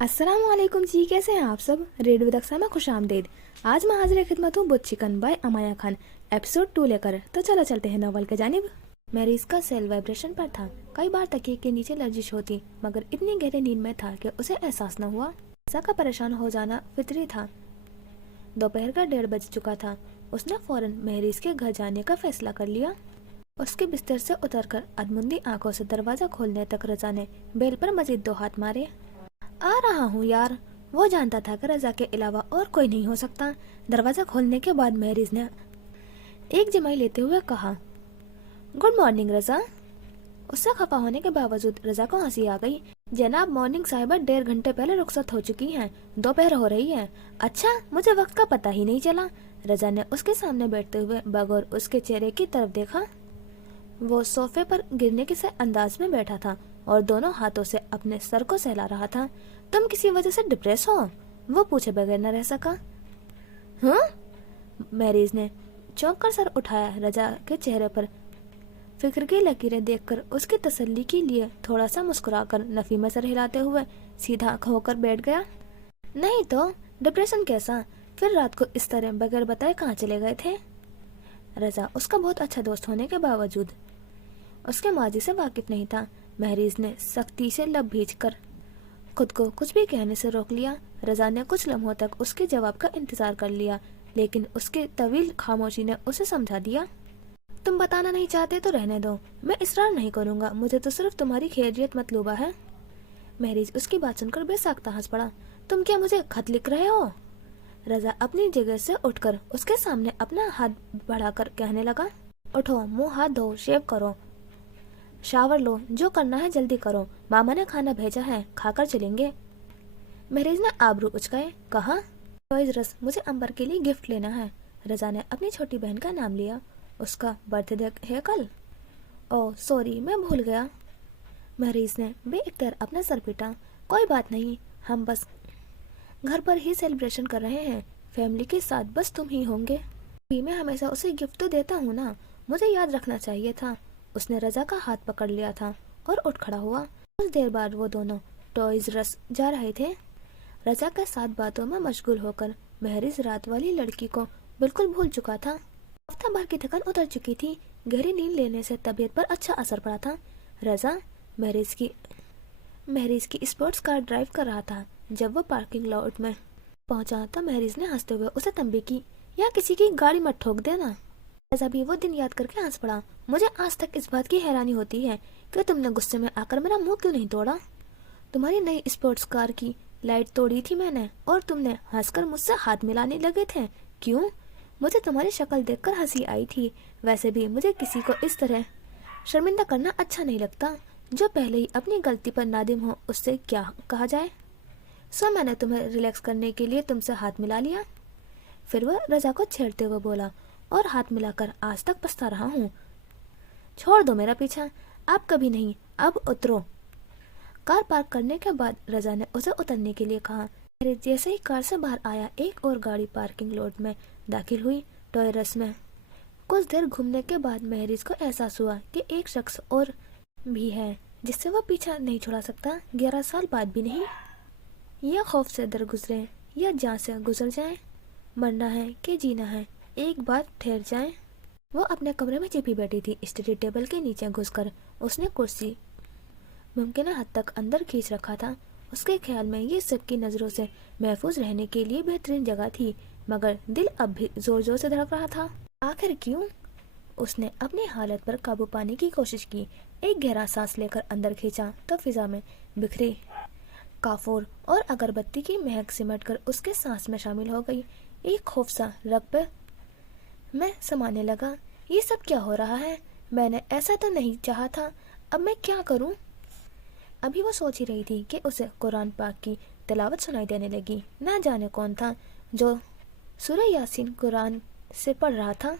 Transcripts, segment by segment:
अस्सलाम वालेकुम जी, कैसे हैं आप सब। रेडियो दक्षा में खुश आमदीद। आज मैं हाजिर खिदमत हूँ बुत चिकन बाय अमाया खान एपिसोड 2 लेकर। तो चलो चलते हैं नॉवल के जानिब। मैरिज का सेल वाइब्रेशन पर था। कई बार तकिए के नीचे लर्जिश होती, मगर इतनी गहरी नींद में था कि उसे एहसास न हुआ। ऐसा का परेशान हो जाना फितरी था। दोपहर का 1:30 बज चुका था। उसने फौरन महरीज के घर जाने का फैसला कर लिया। उसके बिस्तर से उतरकर अधमुंदी आंखों से दरवाजा खोलने तक रजा ने बेल पर मजीद 2 हाथ मारे। आ रहा हूँ यार। वो जानता था कि रजा के अलावा और कोई नहीं हो सकता। दरवाजा खोलने के बाद महरीज ने एक जमाई लेते हुए कहा, गुड मॉर्निंग रजा। उससे खफा होने के बावजूद रजा को हंसी आ गई। जनाब, मॉर्निंग साहिबा 1.5 घंटे पहले रुखसत हो चुकी हैं। दोपहर हो रही है। अच्छा, मुझे वक्त का पता ही नहीं चला। रजा ने उसके सामने बैठते हुए बगौर उसके चेहरे की तरफ देखा। वो सोफे पर गिरने के से अंदाज में बैठा था और दोनों हाथों से अपने सर को सहला रहा था। तुम किसी वजह से डिप्रेस हो? वो पूछे बगैर न रह सका। हाँ? मैरीज ने चौंक कर सर उठाया। रजा के चेहरे पर फिक्र की लकीरें देखकर उसकी तसल्ली के लिए थोड़ा सा मुस्कुराकर नफी में सर हिलाते हुए सीधा होकर बैठ गया। नहीं तो डिप्रेशन कैसा? फिर रात को इस तरह बगैर बताए कहाँ चले गए थे? रजा उसका बहुत अच्छा दोस्त होने के बावजूद उसके माजी से वाकिफ नहीं था। महरीज ने सख्ती से लब भींच कर खुद को कुछ भी कहने से रोक लिया। रजा ने कुछ लम्हों तक उसके जवाब का इंतजार कर लिया, लेकिन उसके तवील खामोशी ने उसे समझा दिया। तुम बताना नहीं चाहते तो रहने दो, मैं इसरार नहीं करूंगा। मुझे तो सिर्फ तुम्हारी खैरियत मतलूबा है। महरीज उसकी बात सुनकर बेसाख्ता हंस पड़ा। तुम क्या मुझे खत लिख रहे हो? रजा अपनी जगह से उठकर उसके सामने अपना हाथ बढ़ाकर कहने लगा, उठो, मुंह हाथ धो, शेव करो, शावर लो, जो करना है जल्दी करो। मामा ने खाना भेजा है, खाकर चलेंगे। महरीज ने आबरू उचकाए। कहा, टॉयज रस, मुझे अंबर के लिए गिफ्ट लेना है। रजा ने अपनी छोटी बहन का नाम लिया। उसका बर्थडे है कल। ओह सॉरी, मैं भूल गया। महरीज ने बेइख्तियार अपना सर पीटा। कोई बात नहीं, हम बस घर पर ही सेलिब्रेशन कर रहे हैं। फैमिली के साथ बस तुम ही होंगे। मैं हमेशा उसे गिफ्ट तो देता हूँ ना, मुझे याद रखना चाहिए था। उसने रजा का हाथ पकड़ लिया था और उठ खड़ा हुआ। कुछ देर बाद वो दोनों टॉयज रस जा रहे थे। रजा के साथ बातों में मशगूल होकर महरीज रात वाली लड़की को बिल्कुल भूल चुका था। हफ्ता भर की थकान उतर चुकी थी। गहरी नींद लेने से तबीयत पर अच्छा असर पड़ा था। रजा महरीज की स्पोर्ट्स कार ड्राइव कर रहा था। जब वो पार्किंग लॉट में पहुंचा तो महरीज ने हंसते हुए उसे तंबी की, या किसी की गाड़ी मत ठोक देना। रजा भी वो दिन याद करके हंस पड़ा। मुझे आज तक इस बात की हैरानी होती है कि तुमने गुस्से में आकर मेरा मुंह क्यों नहीं तोड़ा। तुम्हारी नई स्पोर्ट्स कार की लाइट तोड़ी थी मैंने और तुमने हंसकर मुझसे हाथ मिलाने लगे थे। क्यों? मुझे तुम्हारी शक्ल देखकर हंसी आई थी। वैसे भी मुझे किसी को इस तरह शर्मिंदा करना अच्छा नहीं लगता। जो पहले ही अपनी गलती पर नादिम हो उससे क्या कहा जाए। सो मैंने तुम्हें रिलैक्स करने के लिए तुमसे हाथ मिला लिया। फिर वह रजा को छेड़ते हुए बोला, और हाथ मिलाकर आज तक पछता रहा हूँ। छोड़ दो मेरा पीछा, आप कभी नहीं, अब उतरो। कार पार्क करने के बाद रजा ने उसे उतरने के लिए कहा। मेरे जैसे ही कार से बाहर आया, एक और गाड़ी पार्किंग लॉट में दाखिल हुई। टॉयरस में कुछ देर घूमने के बाद महरीज को एहसास हुआ कि एक शख्स और भी है जिससे वह पीछा नहीं छुड़ा सकता। 11 साल बाद भी नहीं। या खौफ से दर गुजरे या जान से गुजर जाए, मरना है कि जीना है, एक बार ठहर जाए। वो अपने कमरे में छिपी बैठी थी। स्टडी टेबल के नीचे घुसकर उसने कुर्सी मुमकिन हद तक अंदर खींच रखा था। उसके ख्याल में ये सबकी नजरों से महफूज रहने के लिए बेहतरीन जगह थी, मगर दिल अब भी जोर जोर से धड़क रहा था। आखिर क्यों? उसने अपनी हालत पर काबू पाने की कोशिश की। एक गहरा सांस लेकर अंदर खींचा तो फिजा में बिखरी काफूर और अगरबत्ती की महक सिमट कर उसके सांस में शामिल हो गई। एक खौफसा रब में समाने लगा। ये सब क्या हो रहा है? मैंने ऐसा तो नहीं चाहा था। अब मैं क्या करूं? अभी वो सोच ही रही थी कि उसे कुरान पाक की तिलावत सुनाई देने लगी। ना जाने कौन था जो सूरह यासीन कुरान से पढ़ रहा था।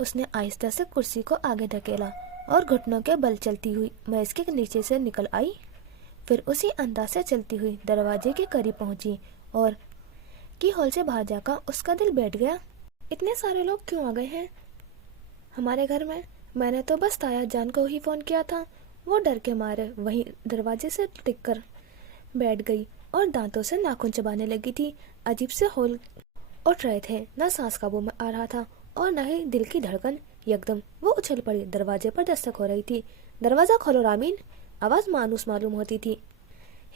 उसने आहिस्ता से कुर्सी को आगे धकेला और घुटनों के बल चलती हुई मेज के नीचे से निकल आई। फिर उसी अंदाज से चलती हुई दरवाजे के करीब पहुंची और की हॉल से बाहर जाकर उसका दिल बैठ गया। इतने सारे लोग क्यों आ गए हैं हमारे घर में? मैंने तो बस ताया जान को ही फोन किया था। वो डर के मारे वहीं दरवाजे से टिक कर बैठ गई اور دانتوں سے ناخن چبانے لگی تھی۔ عجیب سے ہول اٹھ رہے تھے، نہ سانس قابو میں آ رہا تھا اور نہ ہی دل کی دھڑکن۔ یکدم وہ اچھل پڑی، دروازے پر دستک ہو رہی تھی۔ دروازہ کھولو رامین، آواز مانوس معلوم ہوتی تھی۔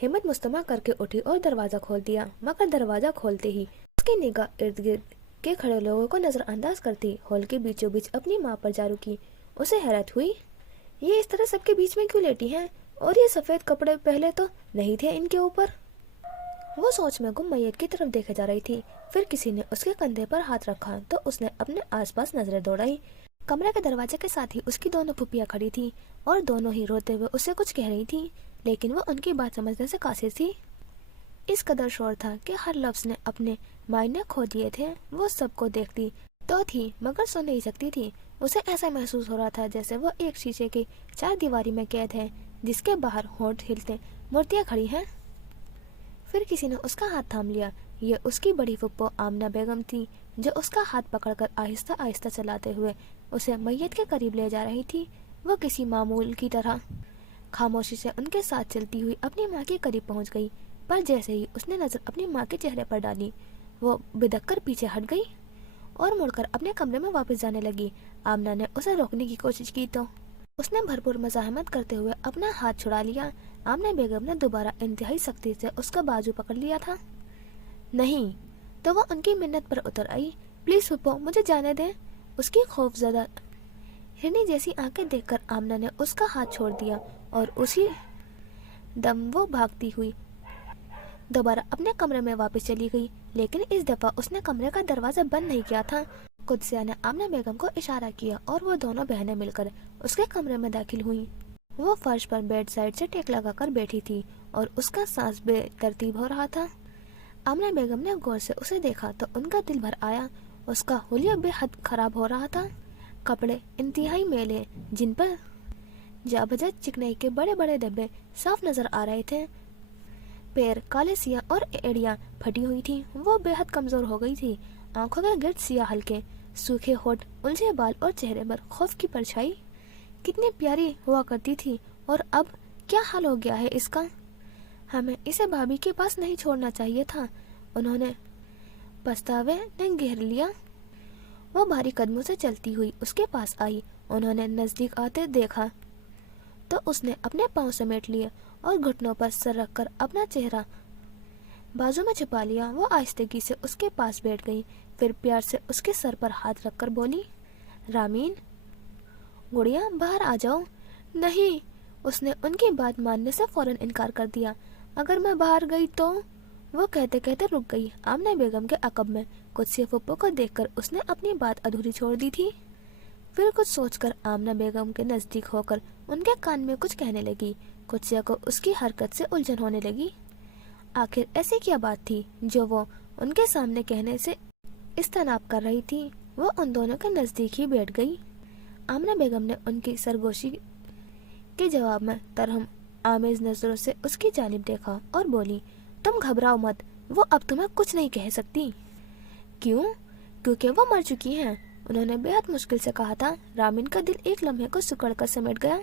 ہمت مجتمع کر کے اٹھی اور دروازہ کھول دیا، مگر دروازہ کھولتے ہی اس کی نگاہ ارد گرد کے کھڑے لوگوں کو نظر انداز کرتی ہال کے بیچوں بیچ اپنی ماں پر جا رکی۔ اسے حیرت ہوئی، یہ اس طرح سب کے بیچ میں کیوں لیٹی ہیں، اور یہ سفید کپڑے پہلے تو نہیں تھے ان کے اوپر۔ وہ سوچ میں گم میت کی طرف دیکھے جا رہی تھی۔ پھر کسی نے اس کے کندھے پر ہاتھ رکھا تو اس نے اپنے آس پاس نظریں دوڑائی۔ کمرے کے دروازے کے ساتھ ہی اس کی دونوں پھپھیاں کھڑی تھی اور دونوں ہی روتے ہوئے اسے کچھ کہہ رہی تھی، لیکن وہ ان کی بات سمجھنے سے قاصر تھی۔ اس قدر شور تھا کہ ہر لفظ نے اپنے معنی کھو دیے تھے۔ وہ سب کو دیکھتی تو تھی مگر سن نہیں سکتی تھی۔ اسے ایسا محسوس ہو رہا تھا جیسے وہ ایک شیشے کی چار دیواری میں قید ہے، جس کے باہر ہونٹ ہلتے مورتیاں کھڑی ہیں۔ پھر کسی نے اس کا ہاتھ تھام لیا۔ یہ اس کی بڑی پھپھو آمنہ بیگم تھی، جو اس کا ہاتھ پکڑ کر آہستہ آہستہ چلاتے ہوئے اسے میت کے قریب لے جا رہی تھی۔ وہ کسی معمول کی طرح خاموشی سے ان کے ساتھ چلتی ہوئی اپنی ماں کے قریب پہنچ گئی، پر جیسے ہی اس نے نظر اپنی ماں کے چہرے پر ڈالی، وہ بدک کر پیچھے ہٹ گئی اور مڑ کر اپنے کمرے میں واپس جانے لگی۔ آمنہ نے اسے روکنے کی کوشش کی تو اس نے بھرپور مزاحمت کرتے ہوئے اپنا ہاتھ چھڑا لیا۔ آمنہ بیگم نے دوبارہ انتہائی سختی سے اس کا بازو پکڑ لیا تھا۔ نہیں تو وہ ان کی منت پر اتر آئی، پلیز پھپھو مجھے جانے دیں۔ اس کی خوف زدہ ہرنی جیسی آنکھیں دیکھ کر آمنہ نے اس کا ہاتھ چھوڑ دیا اور اسی دم وہ بھاگتی ہوئی دوبارہ اپنے کمرے میں واپس چلی گئی، لیکن اس دفعہ اس نے کمرے کا دروازہ بند نہیں کیا تھا۔ قدسیہ نے آمنہ بیگم کو اشارہ کیا اور وہ دونوں بہنیں مل کر اس کے کمرے میں داخل ہوئیں۔ وہ فرش پر بیڈ سائڈ سے ٹیک لگا کر بیٹھی تھی اور اس کا سانس بے ترتیب ہو رہا تھا۔ آمنہ بیگم نے غور سے اسے دیکھا تو ان کا دل بھر آیا۔ اس کا حلیہ بے حد خراب ہو رہا تھا، کپڑے انتہائی میلے جن پر جا بجا چکنائی کے بڑے بڑے دھبے صاف نظر آ رہے تھے، پیر کالے سیاہ اور ایڑیاں پھٹی ہوئی تھی۔ وہ بے حد کمزور ہو گئی تھی، آنکھوں کے گرد سیاہ ہلکے سوکھے ہونٹ، الجھے بال اور چہرے پر خوف کی پرچھائی۔ کتنی پیاری ہوا کرتی تھی اور اب کیا حال ہو گیا ہے اس کا۔ ہمیں اسے بھابھی کے پاس نہیں چھوڑنا چاہیے تھا، انہوں نے پچھتاوے نے گھیر لیا۔ وہ بھاری قدموں سے چلتی ہوئی اس کے پاس آئی۔ انہوں نے نزدیک آتے دیکھا تو اس نے اپنے پاؤں سمیٹ لیے اور گھٹنوں پر سر رکھ کر اپنا چہرہ بازو میں چھپا لیا۔ وہ آہستگی سے اس کے پاس بیٹھ گئی، پھر پیار سے اس کے سر پر ہاتھ رکھ کر بولی، رامین گڑیا باہر آ جاؤ۔ نہیں، اس نے ان کی بات ماننے سے فوراً انکار کر دیا۔ اگر میں باہر گئی تو؟ وہ کہتے کہتے رک گئی۔ آمنہ بیگم کے عقب میں قدسیہ پھپھو کو دیکھ کر اس نے اپنی بات ادھوری چھوڑ دی تھی۔ پھر کچھ سوچ کر آمنہ بیگم کے نزدیک ہو کر ان کے کان میں کچھ کہنے لگی۔ قدسیہ کو اس کی حرکت سے الجھن ہونے لگی۔ آخر ایسی کیا بات تھی جو وہ ان کے سامنے کہنے سے اجتناب کر رہی تھی؟ وہ ان دونوں کے نزدیک ہی بیٹھ گئی۔ آمنہ بیگم نے ان کی سرگوشی کے جواب میں ترہم آمیز نظروں سے اس کی جانب دیکھا اور بولی، تم گھبراؤ مت، وہ اب تمہیں کچھ نہیں کہہ سکتی۔ کیوں؟ کیونکہ وہ مر چکی ہیں، انہوں نے بے حد مشکل سے کہا تھا۔ رامین کا دل ایک لمحے کو سکڑ کر سمیٹ گیا۔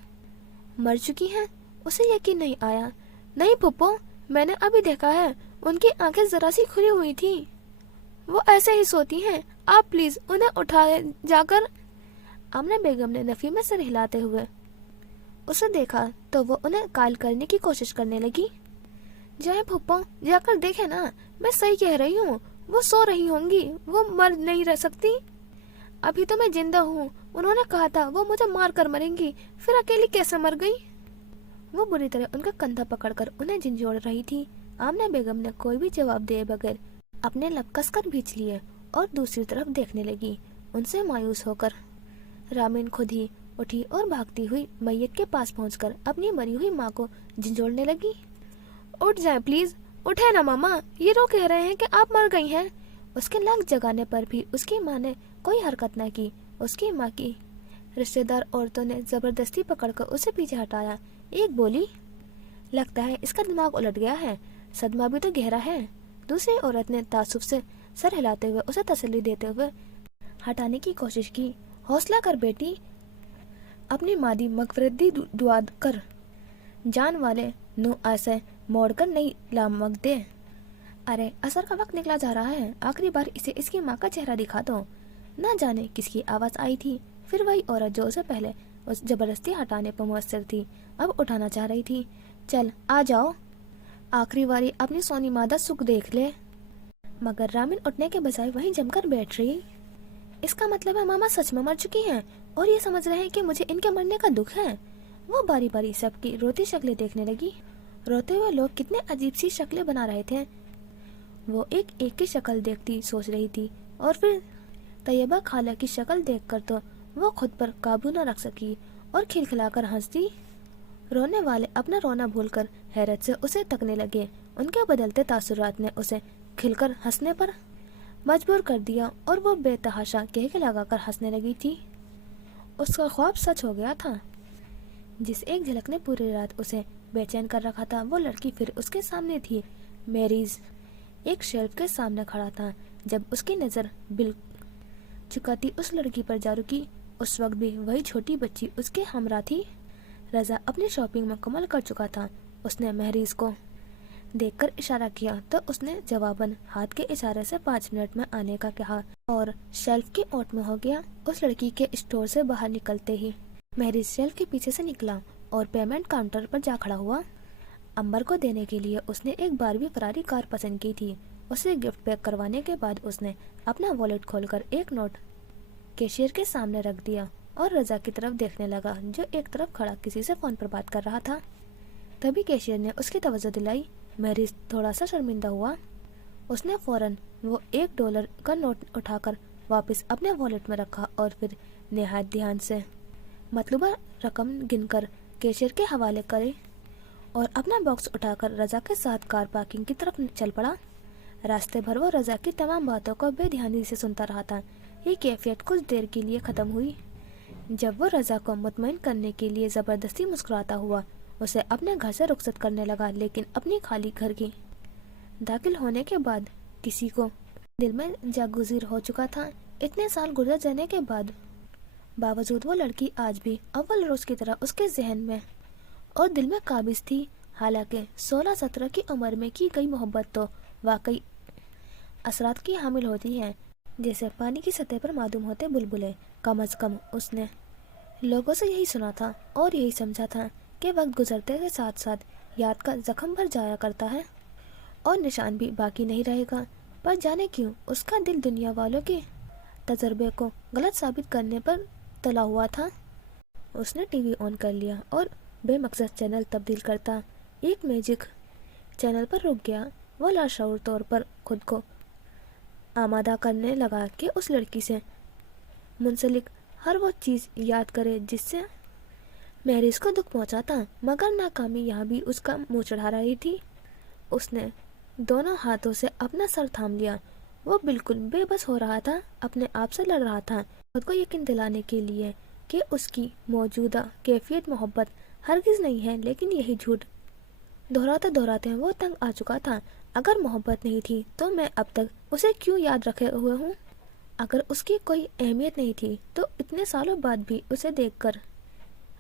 مر چکی ہیں؟ اسے یقین نہیں آیا۔ نہیں پھپھو، میں نے ابھی دیکھا ہے، ان کی آنکھیں ذرا سی کھلی ہوئی تھی، وہ ایسے ہی سوتی ہیں، آپ پلیز انہیں اٹھائے جا کر۔ آمنہ بیگم نے نفی میں سر ہلاتے ہوئے اسے دیکھا تو وہ انہیں قائل کرنے کی کوشش کرنے لگی۔ جائیں پھپھو، جا کر دیکھیں نا، میں صحیح کہہ رہی ہوں، وہ سو رہی ہوں گی، وہ مر نہیں رہ سکتی۔ ابھی تو میں زندہ ہوں، انہوں نے کہا تھا وہ مجھے مار کر مریں گی، پھر اکیلی کیسے مر گئی؟ وہ بری طرح ان کا کندھا پکڑ کر انہیں جھنجھوڑ رہی تھی۔ آمنہ بیگم نے کوئی بھی جواب دے بغیر اپنے لب کس کر بھینچ لیے اور دوسری طرف دیکھنے لگی، ان سے مایوس ہو کر۔ رامین خود ہی اٹھی اور بھاگتی ہوئی میت کے پاس پہنچ کر اپنی مری ہوئی ماں کو جھنجھوڑنے لگی۔ اٹھ جائیں پلیز، اٹھے نا ماما، یہ رو کہہ رہے ہیں کہ آپ مر گئی ہیں۔ اس کے لگ جگانے پر بھی اس کی ماں نے کوئی حرکت نہ کی۔ اس کی ماں کی رشتہ دار عورتوں نے زبردستی پکڑ کر اسے پیچھے ہٹایا۔ ایک بولی، لگتا ہے اس کا دماغ الٹ گیا ہے، صدمہ بھی تو گہرا ہے۔ دوسری عورت نے تعصب سے سر ہلاتے ہوئے اسے تسلی دیتے ہوئے ہٹانے کی کوشش کی۔ حوصلہ کر بیٹی، اپنی مادی مغفرت دی دعا کر، جان والے نو ایسے موڑ کر نئی لامک دے۔ ارے اثر کا وقت نکلا جا رہا ہے، آخری بار اسے اس کی ماں کا چہرہ دکھا دو۔ نہ جانے کس کی آواز آئی تھی، پھر وہی عورت جو اسے پہلے اس زبردستی ہٹانے پر مؤثر تھی اب اٹھانا چاہ رہی تھی۔ چل آ جاؤ، آخری باری اپنی سونی مادہ سکھ دیکھ لے۔ مگر رامین اٹھنے کے بجائے وہیں جم کر بیٹھ رہی۔ اس کا مطلب ہے ماما سچ میں مر چکی ہیں اور یہ سمجھ رہے ہیں کہ مجھے ان کے مرنے کا دکھ ہے۔ وہ باری باری سب کی روتی شکلیں دیکھنے لگی۔ روتے ہوئے لوگ کتنے عجیب سی شکلیں بنا رہے تھے۔ وہ ایک ایک کی شکل دیکھتی سوچ رہی تھی، اور پھر طیبہ خالہ کی شکل دیکھ کر تو وہ خود پر قابو نہ رکھ سکی اور کھلکھلا کر ہنس دی۔ رونے والے اپنا رونا بھول کر حیرت سے اسے تکنے لگے۔ ان کے بدلتے تاثرات نے اسے کھل کر ہنسنے پر مجبور کر دیا اور وہ بے تحاشا کہکے لگا کر ہنسنے لگی تھی۔ اس کا خواب سچ ہو گیا تھا۔ جس ایک جھلک نے پوری رات اسے بے چین کر رکھا تھا، وہ لڑکی پھر اس کے سامنے تھی۔ میریز ایک شیلف کے سامنے کھڑا تھا۔ جب اس کی نظر بل چکاتی اس لڑکی پر جا رکی، اس وقت بھی وہی چھوٹی بچی اس کے ہمراہ تھی۔ رضا اپنی شاپنگ مکمل کر چکا تھا۔ اس نے مہریز کو دیکھ کر اشارہ کیا تو اس نے جواباً ہاتھ کے اشارے سے 5 منٹ میں آنے کا کہا اور شیلف کی اوٹ میں ہو گیا۔ اس لڑکی کے اسٹور سے باہر نکلتے ہی مہریز شیلف کے پیچھے سے نکلا اور پیمنٹ کاؤنٹر پر جا کھڑا ہوا۔ امبر کو دینے کے لیے اس نے ایک باربی فراری کار پسند کی تھی۔ اسے گفٹ پیک کروانے کے بعد اس نے اپنا والیٹ کھول کر ایک نوٹ کیشیئر کے سامنے رکھ دیا اور رضا کی طرف دیکھنے لگا جو ایک طرف کھڑا کسی سے فون پر بات کر رہا تھا۔ تبھی کیشیئر نے اس کی توجہ دلائی۔ مہریز تھوڑا سا شرمندہ ہوا۔ اس نے فوراً وہ $1 کا نوٹ اٹھا کر واپس اپنے والیٹ میں رکھا اور پھر نہایت دھیان سے مطلوبہ رقم گن کر کیشیئر کے حوالے کرے اور اپنا باکس اٹھا کر رضا کے ساتھ کار پارکنگ کی طرف چل پڑا۔ راستے بھر وہ رضا کی تمام باتوں کو بے دھیانی سے سنتا رہا تھا۔ یہ کیفیت کچھ دیر کے لیے ختم ہوئی جب وہ رضا کو مطمئن کرنے کے لیے زبردستی مسکراتا ہوا اسے اپنے گھر سے رخصت کرنے لگا، لیکن اپنی خالی گھر کی داخل ہونے کے بعد کسی کو دل میں جاگزیر ہو چکا تھا۔ اتنے سال گزر جانے کے باوجود وہ لڑکی آج بھی اول روز کی طرح اس کے ذہن میں اور دل میں قابض تھی۔ حالانکہ 16-17 کی عمر میں کی گئی محبت تو واقعی اثرات کی حامل ہوتی ہے، جیسے پانی کی سطح پر معدوم ہوتے بلبلے۔ کم از کم اس نے لوگوں سے یہی سنا تھا اور یہی سمجھا تھا کہ وقت گزرتے کے ساتھ ساتھ یاد کا زخم بھر جایا کرتا ہے اور نشان بھی باقی نہیں رہے گا۔ پر جانے کیوں اس کا دل دنیا والوں کے تجربے کو غلط ثابت کرنے پر تلا ہوا تھا۔ اس نے ٹی وی آن کر لیا اور بے مقصد چینل تبدیل کرتا ایک میوزک چینل پر رک گیا۔ وہ لاشعور طور پر خود کو آمادہ کرنے لگا کہ اس لڑکی سے منسلک ہر وہ چیز یاد کرے جس سے مہریز کو دکھ پہنچا تھا، مگر ناکامی یہاں بھی اس کا منہ چڑھا رہی تھی۔ اس نے دونوں ہاتھوں سے اپنا سر تھام لیا۔ وہ بالکل بے بس ہو رہا تھا، اپنے آپ سے لڑ رہا تھا خود کو یقین دلانے کے لیے کہ اس کی موجودہ کیفیت محبت ہرگز نہیں ہے، لیکن یہی جھوٹ دہراتے وہ تنگ آ چکا تھا۔ اگر محبت نہیں تھی تو میں اب تک اسے کیوں یاد رکھے ہوئے ہوں؟ اگر اس کی کوئی اہمیت نہیں تھی تو اتنے سالوں بعد بھی اسے دیکھ کر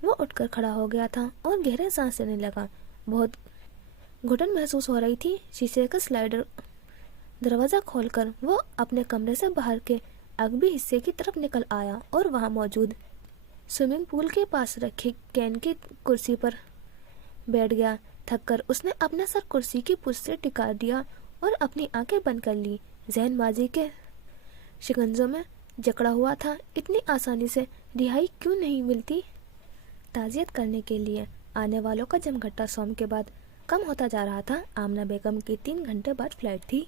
وہ اٹھ کر کھڑا ہو گیا تھا اور گہرے سانس لینے لگا۔ بہت گھٹن محسوس ہو رہی تھی۔ شیشے کا سلائڈر دروازہ کھول کر وہ اپنے کمرے سے باہر کے عقبی حصے کی طرف نکل آیا اور وہاں موجود سوئمنگ پول کے پاس رکھی کین کی کرسی پر بیٹھ گیا۔ تھک کر اس نے اپنا سر کرسی کی پشت سے ٹکا دیا اور اپنی آنکھیں بند کر لی۔ ذہن ماضی کے شکنجوں میں جکڑا ہوا تھا۔ اتنی آسانی سے رہائی کیوں نہیں ملتی؟ تعزیت کرنے کے لیے آنے والوں کا جمگھٹا سوم کے بعد کم ہوتا جا رہا تھا۔ آمنہ بیگم کی 3 گھنٹے بعد فلائٹ تھی۔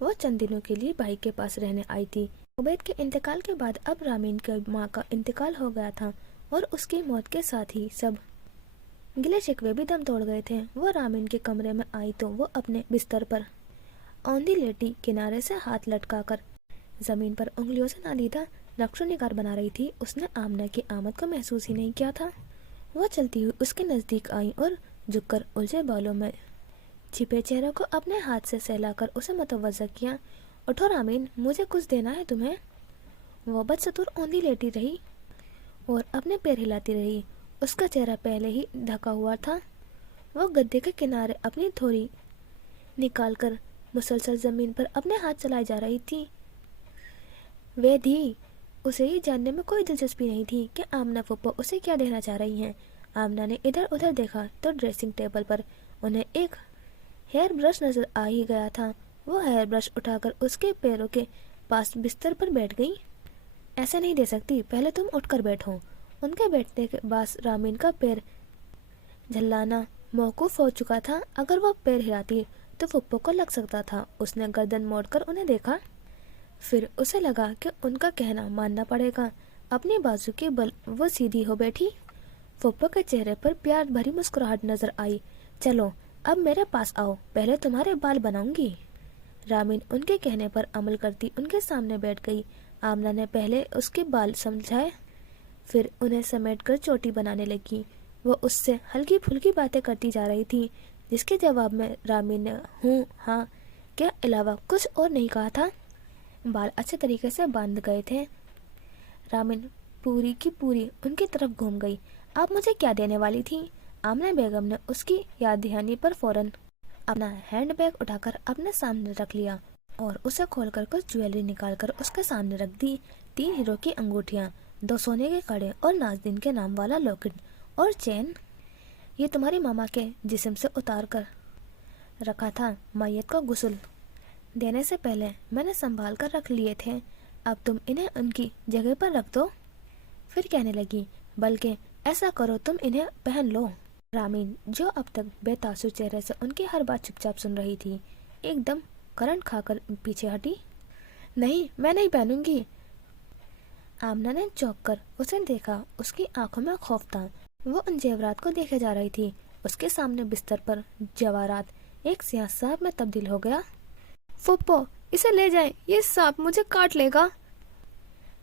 وہ چند دنوں کے لیے بھائی کے پاس رہنے آئی تھی۔ عبید کے انتقال کے بعد اب رامین کی ماں کا انتقال ہو گیا تھا اور اس کی موت کے ساتھ ہی سب گلے شکوے بھی دم توڑ گئے تھے۔ وہ رامین کے کمرے میں آئی تو وہ اپنے بستر پر اوندھی لیٹی کنارے سے ہاتھ لٹکا کر زمین پر انگلیوں سے نادیدہ نقش و نگار بنا رہی تھی۔ اس نے آمنہ کی آمد کو محسوس ہی نہیں کیا تھا۔ وہ چلتی ہوئی اس کے نزدیک آئی اور جھک کر الجھے بالوں میں چھپے چہرے کو اپنے ہاتھ سے سہلا کر اسے متوجہ کیا۔ اٹھو رامین، مجھے کچھ دینا ہے تمہیں۔ وہ بدستور اوندھی لیٹی رہی اور اپنے پیر ہلاتی رہی۔ اس کا چہرہ پہلے ہی ڈھکا ہوا تھا۔ वो गद्दे के किनारे अपनी थोड़ी निकाल कर मुसलसल जमीन पर अपने हाथ चलाई जा रही थी। वे धी उसे ये जानने में कोई दिलचस्पी नहीं थी कि आमना फूफो उसे क्या देना चाह रही हैं। आमना ने इधर उधर देखा तो ड्रेसिंग टेबल पर उन्हें एक हेयर ब्रश नजर आ ही गया था। वो हेयर ब्रश उठाकर उसके पैरों के पास बिस्तर पर बैठ गई। ऐसे नहीं दे सकती, पहले तुम उठकर बैठो। उनके बैठने के बाद रामीन का पैर झल्लाना मौकूफ हो चुका था। अगर वो पैर हिलाती तो फुप्पो को लग सकता था। उसने गर्दन मोड़कर उन्हें देखा, फिर उसे लगा कि उनका कहना मानना पड़ेगा। अपनी बाजू के बल वो सीधी हो बैठी। फुप्पो के चेहरे पर प्यार भरी मुस्कुराहट नजर आई। चलो अब मेरे पास आओ, पहले तुम्हारे बाल बनाऊंगी। रामीन उनके कहने पर अमल करती उनके सामने बैठ गई। आमना ने पहले उसके बाल समझाए, फिर उन्हें समेटकर चोटी बनाने लगी। वो उससे हल्की फुल्की बातें करती जा रही थी, जिसके जवाब में रामीन ने हूँ हाँ के अलावा कुछ और नहीं कहा था। बाल अच्छे तरीके से बांध गए थे। रामीन पूरी की पूरी उनकी तरफ घूम गई। आप मुझे क्या देने वाली थी? आमना बेगम ने उसकी याद दहानी पर फौरन अपना हैंडबैग उठाकर अपने सामने रख लिया और उसे खोलकर कुछ ज्वेलरी निकालकर उसके सामने रख दी। 3 हीरो की अंगूठियाँ, 2 सोने के कड़े और नाज़दीन के नाम वाला लॉकेट और चेन। ये तुम्हारी मामा के जिस्म से उतार कर रखा था। मैयत को गुस्ल देने से पहले मैंने संभाल कर रख लिए थे। अब तुम इन्हें उनकी जगह पर रख दो। फिर कहने लगी, बल्कि ऐसा करो तुम इन्हें पहन लो। रामीन, जो अब तक बेतासुर चेहरे से उनकी हर बात चुपचाप सुन रही थी, एकदम करंट खाकर पीछे हटी। नहीं, मैं नहीं पहनूंगी। आमना ने चौंक कर उसे देखा। उसकी आंखों में खौफ था। वो उन जेवरात को देखे जा रही थी। उसके सामने बिस्तर पर जवाहरात एक स्याह सांप में तब्दील हो गया। फुप्पो, इसे ले जाएं, ये सांप मुझे काट लेगा।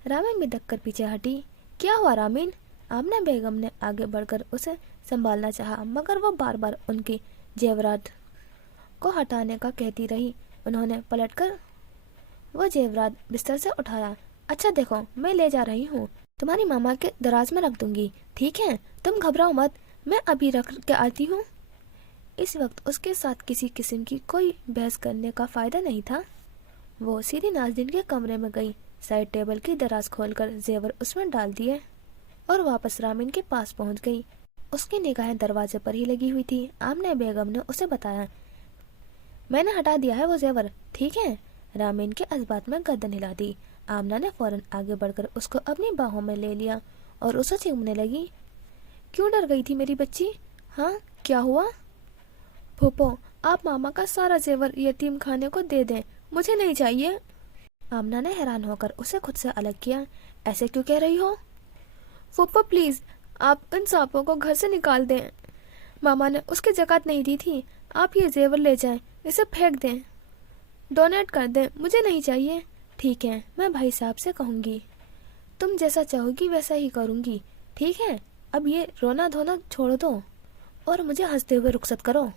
रामीन बिदक कर पीछे हटी। क्या हुआ रामीन? आमना बेगम ने आगे बढ़कर उसे संभालना चाहा, मगर वो बार बार उनकी जेवरात को हटाने का कहती रही। उन्होंने पलटकर वो जेवरात बिस्तर से उठाया। अच्छा देखो, मैं ले जा रही हूँ, तुम्हारी मामा के दराज में रख दूंगी, ठीक है? तुम घबराओ मत, मैं अभी रख के आती हूँ। इस वक्त उसके साथ किसी किस्म की कोई बहस करने का फायदा नहीं था। वो सीधी नाज़दीन के कमरे में गई, साइड टेबल की दराज खोलकर जेवर उसमें डाल दिए और वापस रामीन के पास पहुंच गई। उसकी निगाहें दरवाजे पर ही लगी हुई थी। आमना बेगम ने उसे बताया, मैंने हटा दिया है वो जेवर, ठीक है? रामीन के इस में गर्दन हिला दी। आमना ने फौरन आगे बढ़कर उसको अपनी बाहों में ले लिया और उसे चूमने लगी। क्यों डर गई थी मेरी बच्ची? हाँ, क्या हुआ? फूफो, आप मामा का सारा जेवर यतीम खाने को दे दें, मुझे नहीं चाहिए। आमना ने हैरान होकर उसे खुद से अलग किया। ऐसे क्यों कह रही हो? फूफो प्लीज, आप इन सांपों को घर से निकाल दें। मामा ने उसकी ज़कात नहीं दी थी। आप ये जेवर ले जाएं, इसे फेंक दें, डोनेट कर दें, मुझे नहीं चाहिए। ठीक है, मैं भाई साहब से कहूँगी। तुम जैसा चाहोगी वैसा ही करूँगी, ठीक है? अब ये रोना धोना छोड़ दो और मुझे हंसते हुए रुखसत करो।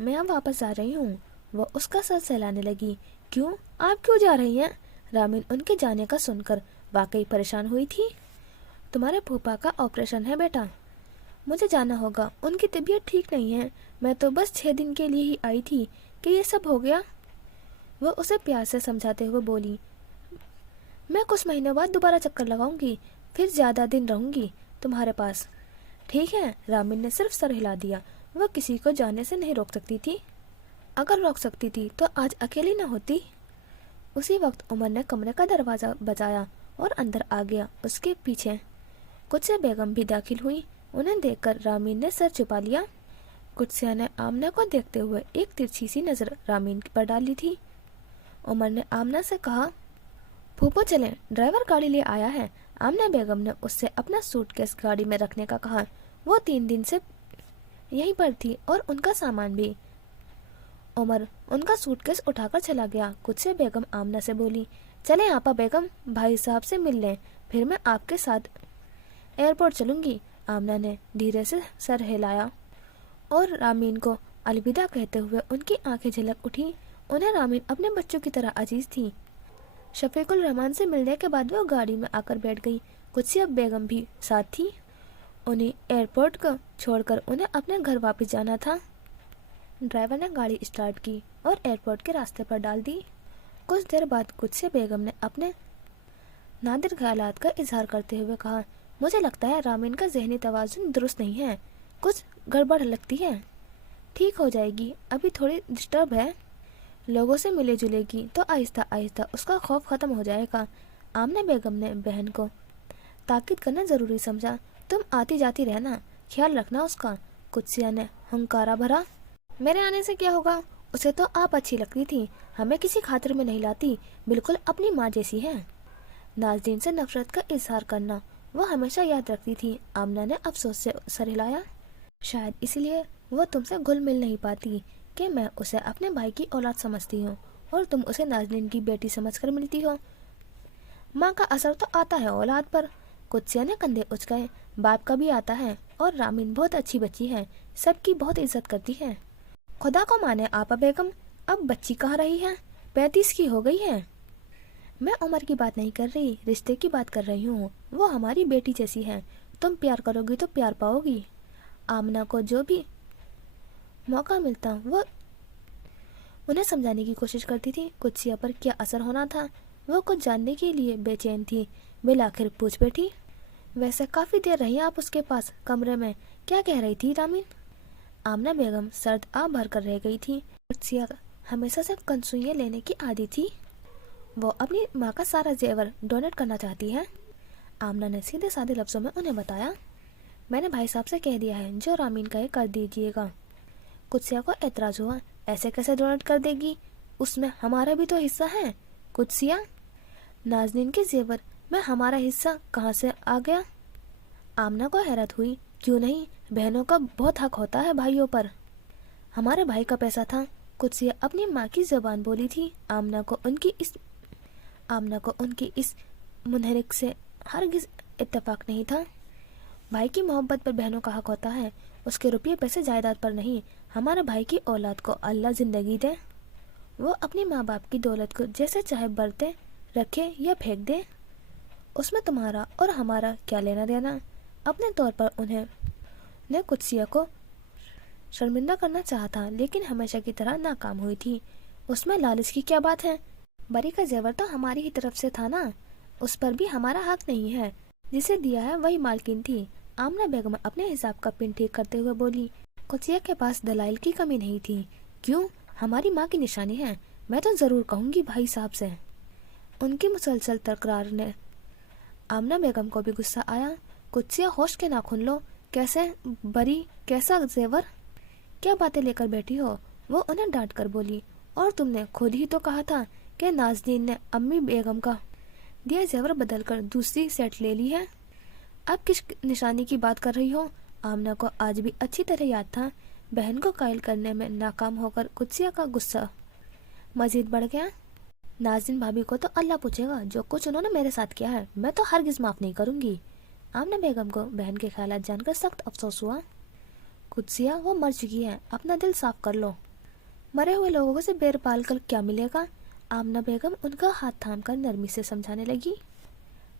मैं अब वापस आ रही हूँ। वो उसका सर सहलाने लगी। क्यों? आप क्यों जा रही हैं? रामीन उनके जाने का सुनकर वाकई परेशान हुई थी। तुम्हारे फूफा का ऑपरेशन है बेटा, मुझे जाना होगा, उनकी तबीयत ठीक नहीं है। मैं तो बस 6 दिन के लिए ही आई थी कि ये सब हो गया। वो उसे प्यार से समझाते हुए बोली, मैं कुछ महीनों बाद दोबारा चक्कर लगाऊंगी, फिर ज़्यादा दिन रहूंगी तुम्हारे पास, ठीक है? रामीन ने सिर्फ सर हिला दिया। वो किसी को जाने से नहीं रोक सकती थी। अगर रोक सकती थी तो आज अकेली न होती। उसी वक्त उमर ने कमरे का दरवाज़ा बजाया और अंदर आ गया। उसके पीछे कुत्से बेगम भी दाखिल हुई। उन्हें देखकर रामीन ने सर छुपा लिया। कुत्सिया ने आमना को देखते हुए एक तिरछी सी नज़र रामीन पर डाली थी। उमर ने आमना से कहा, फूफो चलें, ड्राइवर गाड़ी ले आया है। आमना बेगम ने उससे अपना सूटकेस गाड़ी में रखने का कहा। वो 3 दिन से यहीं पर थी और उनका सामान भी। उमर उनका सूटकेस उठाकर चला गया। कुत्से बेगम आमना से बोली, चलें आपा बेगम, भाई साहब से मिल लें, फिर मैं आपके साथ एयरपोर्ट चलूंगी। आमना ने धीरे से सर हिलाया और रामीन को अलविदा कहते हुए उनकी आंखें झलक उठी। उन्हें रामीन अपने बच्चों की तरह अजीज थी। शफीकुल रहमान से मिलने के बाद वो गाड़ी में आकर बैठ गई। कुत्सिया बेगम भी साथ थी। انہیں ایئرپورٹ کو چھوڑ کر انہیں اپنے گھر واپس جانا تھا۔ ڈرائیور نے گاڑی اسٹارٹ کی اور ایئرپورٹ کے راستے پر ڈال دی۔ کچھ دیر بعد قدسیہ بیگم نے اپنے نادر خیالات کا اظہار کرتے ہوئے کہا، مجھے لگتا ہے رامین کا ذہنی توازن درست نہیں ہے، کچھ گڑبڑ لگتی ہے۔ ٹھیک ہو جائے گی، ابھی تھوڑی ڈسٹرب ہے، لوگوں سے ملے جلے گی تو آہستہ آہستہ اس کا خوف ختم ہو جائے گا۔ آمنہ بیگم نے بہن کو تاکید کرنا ضروری سمجھا، تم آتی جاتی رہنا، خیال رکھنا اس کا۔ قدسیہ نے ہنکارا بھرا، میرے آنے سے کیا ہوگا؟ اسے تو آپ اچھی لگتی تھی، ہمیں کسی خاطر میں نہیں لاتی، بالکل اپنی ماں جیسی ہے۔ ناظرین سے نفرت کا اظہار کرنا وہ ہمیشہ یاد رکھتی تھی۔ آمنہ نے افسوس سے سر ہلایا، شاید اس لیے وہ تم سے گھل مل نہیں پاتی کہ میں اسے اپنے بھائی کی اولاد سمجھتی ہوں اور تم اسے ناظرین کی بیٹی سمجھ کر ملتی ہو۔ ماں کا اثر تو آتا ہے اولاد پر۔ قدسیہ نے کندھے اچکائے، باپ کا بھی آتا ہے، اور رامین بہت اچھی بچی ہے، سب کی بہت عزت کرتی ہے۔ خدا کو مانے آپا بیگم، اب بچی کہاں رہی ہے؟ 35 کی ہو گئی ہے۔ میں عمر کی بات نہیں کر رہی، رشتے کی بات کر رہی ہوں، وہ ہماری بیٹی جیسی ہے، تم پیار کرو گی تو پیار پاؤ گی۔ آمنہ کو جو بھی موقع ملتا وہ انہیں سمجھانے کی کوشش کرتی تھی۔ قدسیہ پر کیا اثر ہونا تھا، وہ کچھ جاننے کے لیے بے چین تھی۔ بالآخر پوچھ بیٹھی، ویسے کافی دیر رہی آپ اس کے پاس کمرے میں، کیا کہہ رہی تھی رامین؟ آمنہ بیگم سرد آ بھر کر رہ گئی تھی۔ قدسیہ ہمیشہ سے کنسوئیاں لینے کی عادی تھی، وہ اپنی ماں کا سارا زیور ڈونیٹ کرنا چاہتی ہے۔ آمنہ نے سیدھے سادے لفظوں میں انہیں بتایا، میں نے بھائی صاحب سے کہہ دیا ہے، جو رامین کہے کر دیجیے گا۔ قدسیہ کو اعتراض ہوا، ایسے کیسے ڈونیٹ کر دے گی، اس میں ہمارا بھی تو حصہ ہے۔ قدسیہ، نازنین کے زیور میں ہمارا حصہ کہاں سے آ گیا؟ آمنہ کو حیرت ہوئی، کیوں نہیں، بہنوں کا بہت حق ہوتا ہے بھائیوں پر۔ ہمارے بھائی کا پیسہ تھا، قدسیہ اپنی ماں کی زبان بولی تھی۔ آمنہ کو ان کی اس منحرف سے ہرگز اتفاق نہیں تھا۔ بھائی کی محبت پر بہنوں کا حق ہوتا ہے، اس کے روپیے پیسے جائیداد پر نہیں۔ ہمارے بھائی کی اولاد کو اللہ زندگی دے، وہ اپنی ماں باپ کی دولت کو جیسے چاہے برتے، رکھے یا پھینک دے، اس میں تمہارا اور ہمارا کیا لینا دینا۔ اپنے طور پر انہیں نے قدسیہ کو شرمندہ کرنا چاہا تھا، لیکن ہمیشہ کی طرح ناکام ہوئی تھی۔ اس میں لالچ کی کیا بات ہے؟ بری کا زیور تو ہماری ہی طرف سے تھا نا، اس پر بھی ہمارا حق نہیں ہے، جسے دیا ہے وہی مالکین تھی۔ آمنہ بیگم اپنے حساب کا پن ٹھیک کرتے ہوئے بولی، قدسیہ کے پاس دلائل کی کمی نہیں تھی، کیوں، ہماری ماں کی نشانی ہے، میں تو ضرور کہوں گی بھائی صاحب سے۔ ان کی مسلسل تکرار نے آمنہ بیگم کو بھی غصہ آیا۔ قدسیہ، ہوش کے ناخن لو، کیسے بری، کیسا زیور، کیا باتیں لے کر بیٹھی ہو؟ وہ انہیں ڈانٹ کر بولی، اور تم نے خود ہی تو کہا تھا کہ نازنین نے امی بیگم کا دیا زیور بدل کر دوسری سیٹ لے لی ہے، اب کس نشانی کی بات کر رہی ہو؟ آمنہ کو آج بھی اچھی طرح یاد تھا، بہن کو قائل کرنے میں ناکام ہو کر قدسیہ کا غصہ مزید بڑھ گیا۔ نازنین بھابھی کو تو اللہ پوچھے گا، جو کچھ انہوں نے میرے ساتھ کیا ہے میں تو ہرگز معاف نہیں کروں گی۔ آمنہ بیگم کو بہن کے خیالات جان کر سخت افسوس ہوا۔ قدسیہ، وہ مر چکی ہے، اپنا دل صاف کر لو، مرے ہوئے لوگوں سے بیر پال کر کیا ملے گا؟ آمنہ بیگم ان کا ہاتھ تھام کر نرمی سے سمجھانے لگی،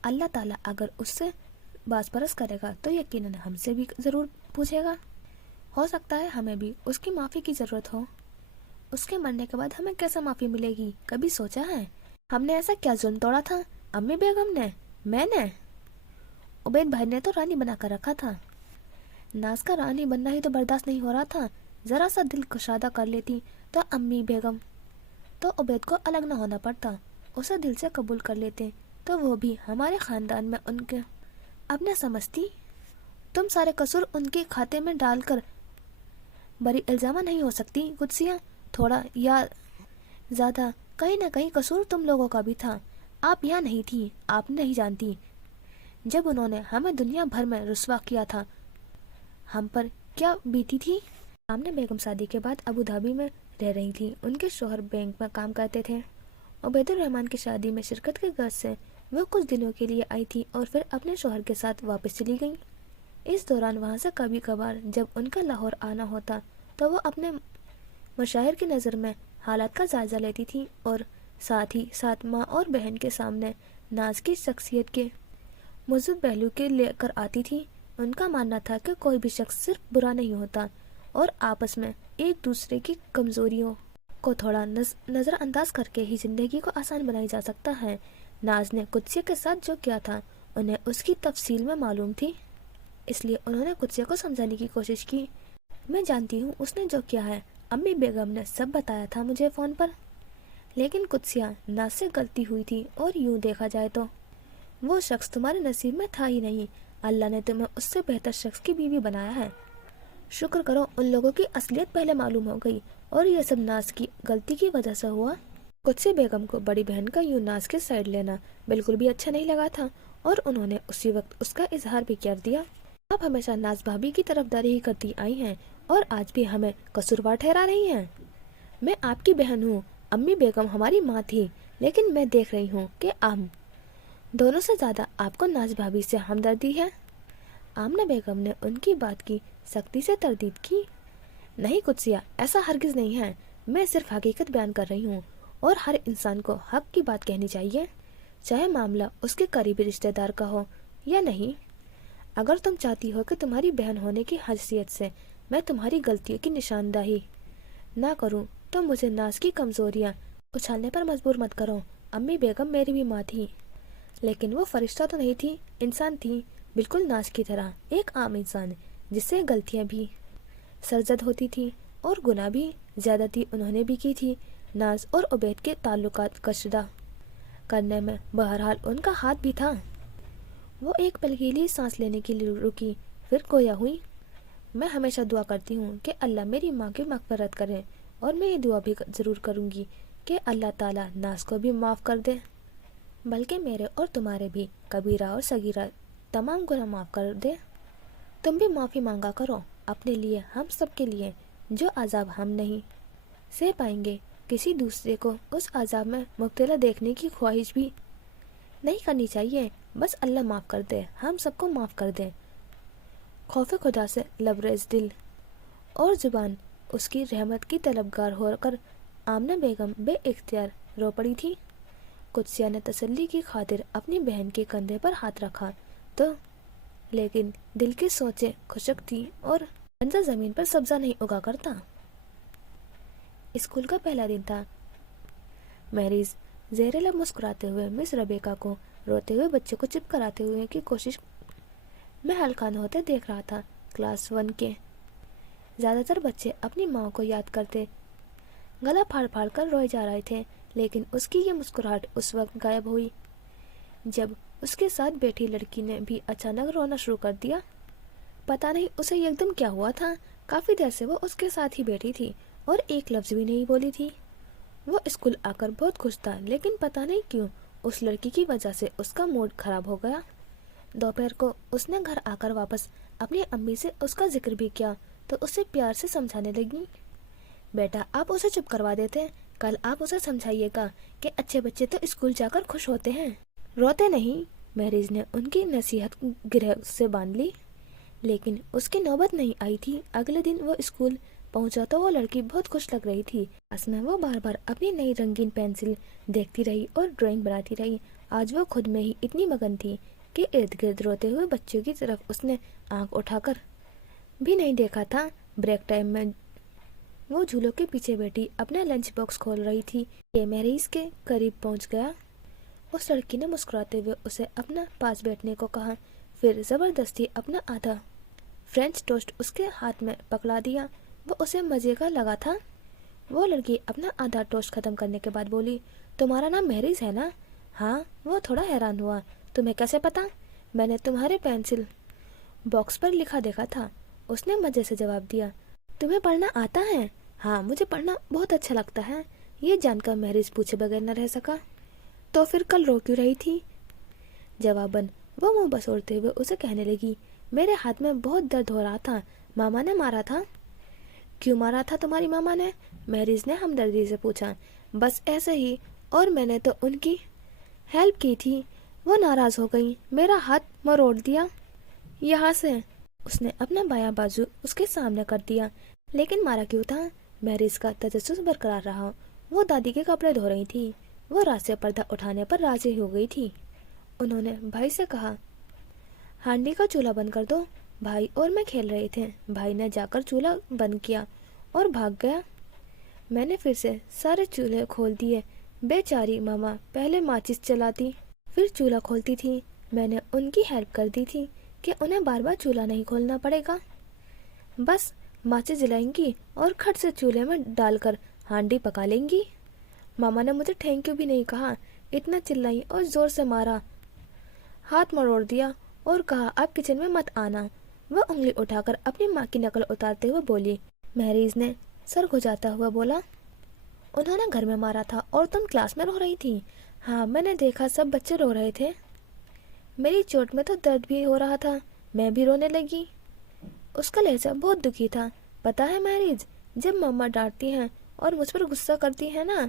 اللہ تعالیٰ اگر اس سے باز پرس کرے گا تو یقیناً ہم سے بھی ضرور پوچھے گا، ہو سکتا ہے ہمیں بھی اس کی معافی کی ضرورت ہو۔ اس کے مرنے کے بعد ہمیں کیسے معافی ملے گی، کبھی سوچا ہے ہم نے ایسا کیا ظلم توڑا تھا؟ امی بیگم نے، میں نے، عبید بھائی نے تو رانی بنا کر رکھا تھا، ناز کا رانی بننا ہی تو برداشت نہیں ہو رہا تھا، ذرا سا دل کشادہ کر لیتی تو امی بیگم تو عبید کو الگ نہ ہونا پڑتا، اسے دل سے قبول کر لیتے تو وہ بھی ہمارے خاندان میں ان کے اپنے سمجھتی۔ تم سارے قصور ان کے کھاتے میں ڈال کر بری الزامہ نہیں ہو سکتی قدسیہ، تھوڑا یا زیادہ کہیں نہ کہیں قصور تم لوگوں کا بھی تھا، آپ یہاں نہیں تھی، آپ نہیں جانتی، جب انہوں نے ہمیں دنیا بھر میں رسوا کیا تھا ہم پر کیا بیتی تھی۔ آمنہ بیگم شادی کے بعد ابو دھابی میں رہ رہی تھی، ان کے شوہر بینک میں کام کرتے تھے۔ عبید الرحمن کی شادی میں شرکت کے غرض سے وہ کچھ دنوں کے لیے آئی تھی اور پھر اپنے شوہر کے ساتھ واپس چلی گئیں۔ اس دوران وہاں سے کبھی کبھار جب ان کا لاہور آنا ہوتا تو وہ اپنے مشاہر کی نظر میں حالات کا جائزہ لیتی تھی اور ساتھ ہی ساتھ ماں اور بہن کے سامنے ناز کی شخصیت کے مثبت پہلو کے لے کر آتی تھی۔ ان کا ماننا تھا کہ کوئی بھی شخص صرف برا نہیں ہوتا اور آپس میں ایک دوسرے کی کمزوریوں کو تھوڑا نظر انداز کر کے ہی زندگی کو آسان بنائی جا سکتا ہے۔ ناز نے قدسیہ کے ساتھ جو کیا تھا انہیں اس کی تفصیل میں معلوم تھی، اس لیے انہوں نے قدسیہ کو سمجھانے کی کوشش کی۔ میں جانتی ہوں اس نے جو کیا ہے، امی بیگم نے سب بتایا تھا مجھے فون پر، لیکن قدسیہ ناز سے غلطی ہوئی تھی، اور یوں دیکھا جائے تو وہ شخص تمہارے نصیب میں تھا ہی نہیں۔ اللہ نے تمہیں اس سے بہتر شخص کی بیوی بنایا ہے۔ شکر کرو ان لوگوں کی اصلیت پہلے معلوم ہو گئی، اور یہ سب ناز کی غلطی کی وجہ سے ہوا۔ قدسیہ بیگم کو بڑی بہن کا یوں ناز کے سائڈ لینا بالکل بھی اچھا نہیں لگا تھا، اور انہوں نے اسی وقت اس کا اظہار بھی کر دیا۔ آپ ہمیشہ ناز بھابھی کی طرفداری ہی کرتی آئی ہیں، اور آج بھی ہمیں قصوروار ٹھہرا رہی ہیں۔ میں آپ کی بہن ہوں، امی بیگم ہماری ماں تھی، لیکن میں دیکھ رہی ہوں کہ ہم دونوں سے زیادہ آپ کو ناز بھابھی سے ہمدردی ہے۔ آمنہ بیگم نے ان کی بات کی سختی سے تردید کی۔ نہیں قدسیہ، ایسا ہرگز نہیں ہے، میں صرف حقیقت بیان کر رہی ہوں، اور ہر انسان کو حق کی بات کہنی چاہیے، چاہے معاملہ اس کے قریبی رشتہ دار کا ہو یا نہیں۔ اگر تم چاہتی ہو کہ تمہاری بہن ہونے کی حیثیت سے میں تمہاری غلطیوں کی نشاندہی نہ کروں تو مجھے ناز کی کمزوریاں اچھالنے پر مجبور مت کرو۔ امی بیگم میری بھی ماں تھی، لیکن وہ فرشتہ تو نہیں تھی، انسان تھی، بالکل ناز کی طرح، ایک عام انسان جس سے غلطیاں بھی سرزد ہوتی تھی اور گناہ بھی، زیادتی انہوں نے بھی کی تھی۔ ناز اور عبید کے تعلقات کشیدہ کرنے میں بہرحال ان کا ہاتھ بھی تھا۔ وہ ایک پل کے لیے سانس لینے کے لیے رکی، پھر گویا ہوئی، میں ہمیشہ دعا کرتی ہوں کہ اللہ میری ماں کی مغفرت کرے، اور میں یہ دعا بھی ضرور کروں گی کہ اللہ تعالیٰ ناز کو بھی معاف کر دے، بلکہ میرے اور تمہارے بھی کبیرہ اور صغیرہ تمام گناہ معاف کر دے۔ تم بھی معافی مانگا کرو اپنے لیے، ہم سب کے لیے، جو عذاب ہم نہیں سہ پائیں گے۔ کسی دوسرے کو اس عذاب میں مبتلا دیکھنے کی خواہش بھی نہیں کرنی چاہیے، بس اللہ معاف کر دے، ہم سب کو معاف کر دے۔ خوف خدا سے لبریز دل اور زبان اس کی رحمت کی طلبگار ہو کر آمنہ بیگم بے اختیار رو پڑی تھی۔ قدسیہ نے تسلی کی خاطر اپنی بہن کے کندھے پر ہاتھ رکھا تو لیکن دل کی سوچیں خشک تھی، اور بنجر زمین پر سبزہ نہیں اگا کرتا۔ اسکول کا پہلا دن تھا۔ مہریز زیر لب مسکراتے ہوئے مس ربیکا کو روتے ہوئے بچے کو چپ کراتے ہوئے کی کوشش میں ہلکان ہوتے دیکھ رہا تھا۔ کلاس 1 کے زیادہ تر بچے اپنی ماں کو یاد کرتے گلا پھاڑ پھاڑ کر روئے جا رہے تھے، لیکن اس کی یہ مسکراہٹ اس وقت غائب ہوئی جب اس کے ساتھ بیٹھی لڑکی نے بھی اچانک رونا شروع کر دیا۔ پتہ نہیں اسے ایک دم کیا ہوا تھا، کافی دیر سے وہ اس کے ساتھ ہی بیٹھی تھی اور ایک لفظ بھی نہیں بولی تھی۔ وہ اسکول آ کر بہت خوش تھا، لیکن پتہ نہیں کیوں اس لڑکی کی وجہ سے اس کا موڈ خراب ہو گیا۔ دوپہر کو اس نے گھر آ کر واپس اپنی امی سے اس کا ذکر بھی کیا تو اسے پیار سے سمجھانے لگی، بیٹا آپ اسے چپ کروا دیتے، کل آپ اسے سمجھائیے گا کہ اچھے بچے تو اسکول جا کر خوش ہوتے ہیں، روتے نہیں۔ مہریز نے ان کی نصیحت گرہ سے باندھ لی، لیکن اس کی نوبت نہیں آئی تھی۔ اگلے دن وہ اسکول پہنچا تو وہ لڑکی بہت خوش لگ رہی تھی۔ اس میں وہ بار بار اپنی نئی رنگین پینسل دیکھتی رہی اور ڈرائنگ بناتی رہی۔ آج وہ خود میں ہی اتنی مگن تھی کہ ارد گرد روتے ہوئے بچوں کی طرف اس نے آنکھ اٹھا کر بھی نہیں دیکھا تھا۔ بریک ٹائم میں وہ جھولوں کے پیچھے بیٹھی اپنا لنچ باکس کھول رہی تھی کہ مہریز کے قریب پہنچ گیا۔ اس لڑکی نے مسکراتے ہوئے اسے اپنا پاس بیٹھنے کو کہا، پھر زبردستی اپنا آدھا فرینچ ٹوسٹ اس کے ہاتھ میں پکڑا دیا۔ وہ اسے مزے کا لگا تھا۔ وہ لڑکی اپنا آدھا ٹوسٹ ختم کرنے کے بعد بولی، تمہارا نام مہریز ہے نا؟ ہاں۔ وہ تھوڑا حیران ہوا، تمہیں کیسے پتا؟ میں نے تمہارے پینسل باکس پر لکھا دیکھا تھا، اس نے مزے سے جواب دیا۔ تمہیں پڑھنا آتا ہے؟ ہاں، مجھے پڑھنا بہت اچھا لگتا ہے۔ یہ جان کر مہریز پوچھے بغیر نہ رہ سکا، تو پھر کل رو کیوں رہی تھی؟ جواباً وہ منہ بسوڑتے ہوئے اسے کہنے لگی، میرے ہاتھ میں بہت درد ہو رہا تھا، ماما نے مارا تھا۔ کیوں مارا تھا تمہاری ماما نے؟ مہریز نے ہمدردی سے پوچھا۔ بس ایسے ہی، اور میں نے تو ان کی ہیلپ کی تھی، وہ ناراض ہو گئی، میرا ہاتھ مروڑ دیا۔ یہاں سے اس نے اپنا بایاں بازو اس کے سامنے کر دیا۔ لیکن مارا کیوں تھا؟ مہریز کا تجسس برقرار رہا۔ وہ دادی کے کپڑے دھو رہی تھی، وہ رات سے پردہ اٹھانے پر راضی ہو گئی تھی۔ انہوں نے بھائی سے کہا، ہانڈی کا چولہا بند کر دو، بھائی اور میں کھیل رہے تھے. بھائی نے جا کر چولہا بند کیا اور بھاگ گیا. میں نے پھر سے سارے چولہے کھول دیے. بیچاری ماما پہلے ماچس چلاتی پھر چولہا کھولتی تھی. میں نے ان کی ہیلپ کر دی تھی کہ انہیں بار بار چولہا نہیں کھولنا پڑے گا. بس ماچس جلائیں گی اور کھٹ سے چولہے میں ڈال کر ہانڈی پکا لیں گی. ماما نے مجھے تھینک یو بھی نہیں کہا. اتنا چلائی اور زور سے مارا, ہاتھ مروڑ دیا اور کہا اب کچن میں مت آنا. وہ انگلی اٹھا کر اپنی ماں کی نقل اتارتے ہوئے بولی. مہریز نے سر کھجاتا ہوا بولا, انہوں نے گھر میں مارا تھا اور تم کلاس میں رو رہی تھی. ہاں میں نے دیکھا, سب بچے رو رہے تھے. میری چوٹ میں تو درد بھی ہو رہا تھا, میں بھی رونے لگی. اس کا لہجہ بہت دکھی تھا. پتا ہے مہریز, جب ماما ڈانٹتی ہیں اور مجھ پر غصہ کرتی ہیں نا,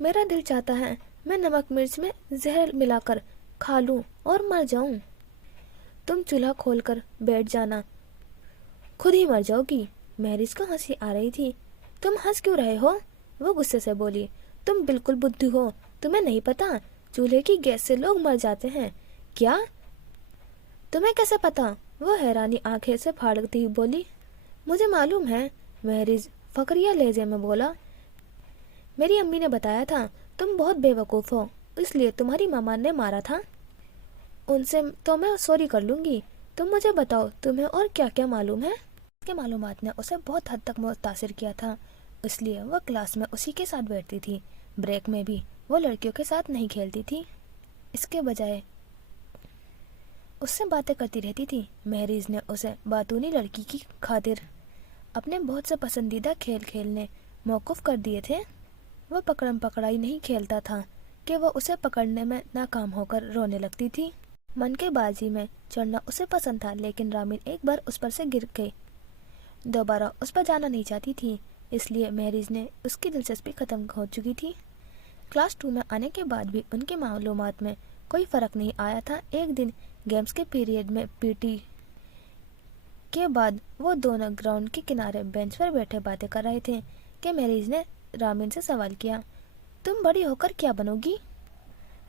میرا دل چاہتا ہے میں نمک مرچ میں زہر ملا کر کھا لوں اور مر جاؤں. تم چولہا کھول کر بیٹھ جانا, خود ہی مر جاؤ گی. مہریز کو ہنسی آ رہی تھی. تم ہنس کیوں رہے ہو؟ وہ غصے سے بولی. تم بالکل بدھو ہو, تمہیں نہیں پتا چولہے کی گیس سے لوگ مر جاتے ہیں. کیا؟ تمہیں کیسے پتا؟ وہ حیرانی آنکھیں سے پھاڑتی ہوئی بولی. مجھے معلوم ہے, مہریز فقریہ لہجے میں بولا. میری امی نے بتایا تھا تم بہت بے وقوف ہو, اس لیے تمہاری ماما نے مارا تھا. ان سے تو میں سوری کر لوں گی. تم مجھے بتاؤ تمہیں اور کیا کیا معلوم ہے؟ اس کے معلومات نے اسے بہت حد تک متاثر کیا تھا, اس لیے وہ کلاس میں اسی کے ساتھ بیٹھتی تھی. بریک میں بھی وہ لڑکیوں کے ساتھ نہیں کھیلتی تھی, اس کے بجائے اس سے باتیں کرتی رہتی تھی. مہریز نے اسے باتونی لڑکی کی خاطر اپنے بہت سے پسندیدہ کھیل کھیلنے موقوف کر دیے تھے. وہ پکڑم پکڑائی نہیں کھیلتا تھا کہ وہ اسے پکڑنے میں ناکام ہو کر رونے لگتی تھی. من کے بازی میں چڑھنا اسے پسند تھا, لیکن رامین ایک بار اس پر سے گر گئی. دوبارہ اس پر جانا نہیں چاہتی تھی, اس لیے مہریز نے اس کی دلچسپی ختم ہو چکی تھی. کلاس 2 میں آنے کے بعد بھی ان کے معلومات میں کوئی فرق نہیں آیا تھا. ایک دن گیمز کے پیریڈ میں پی ٹی کے بعد وہ دونوں گراؤنڈ کے کنارے بینچ پر بیٹھے باتیں کر رہے تھے کہ مہریز نے رامین سے سوال کیا, تم بڑی ہو کر کیا بنو گی؟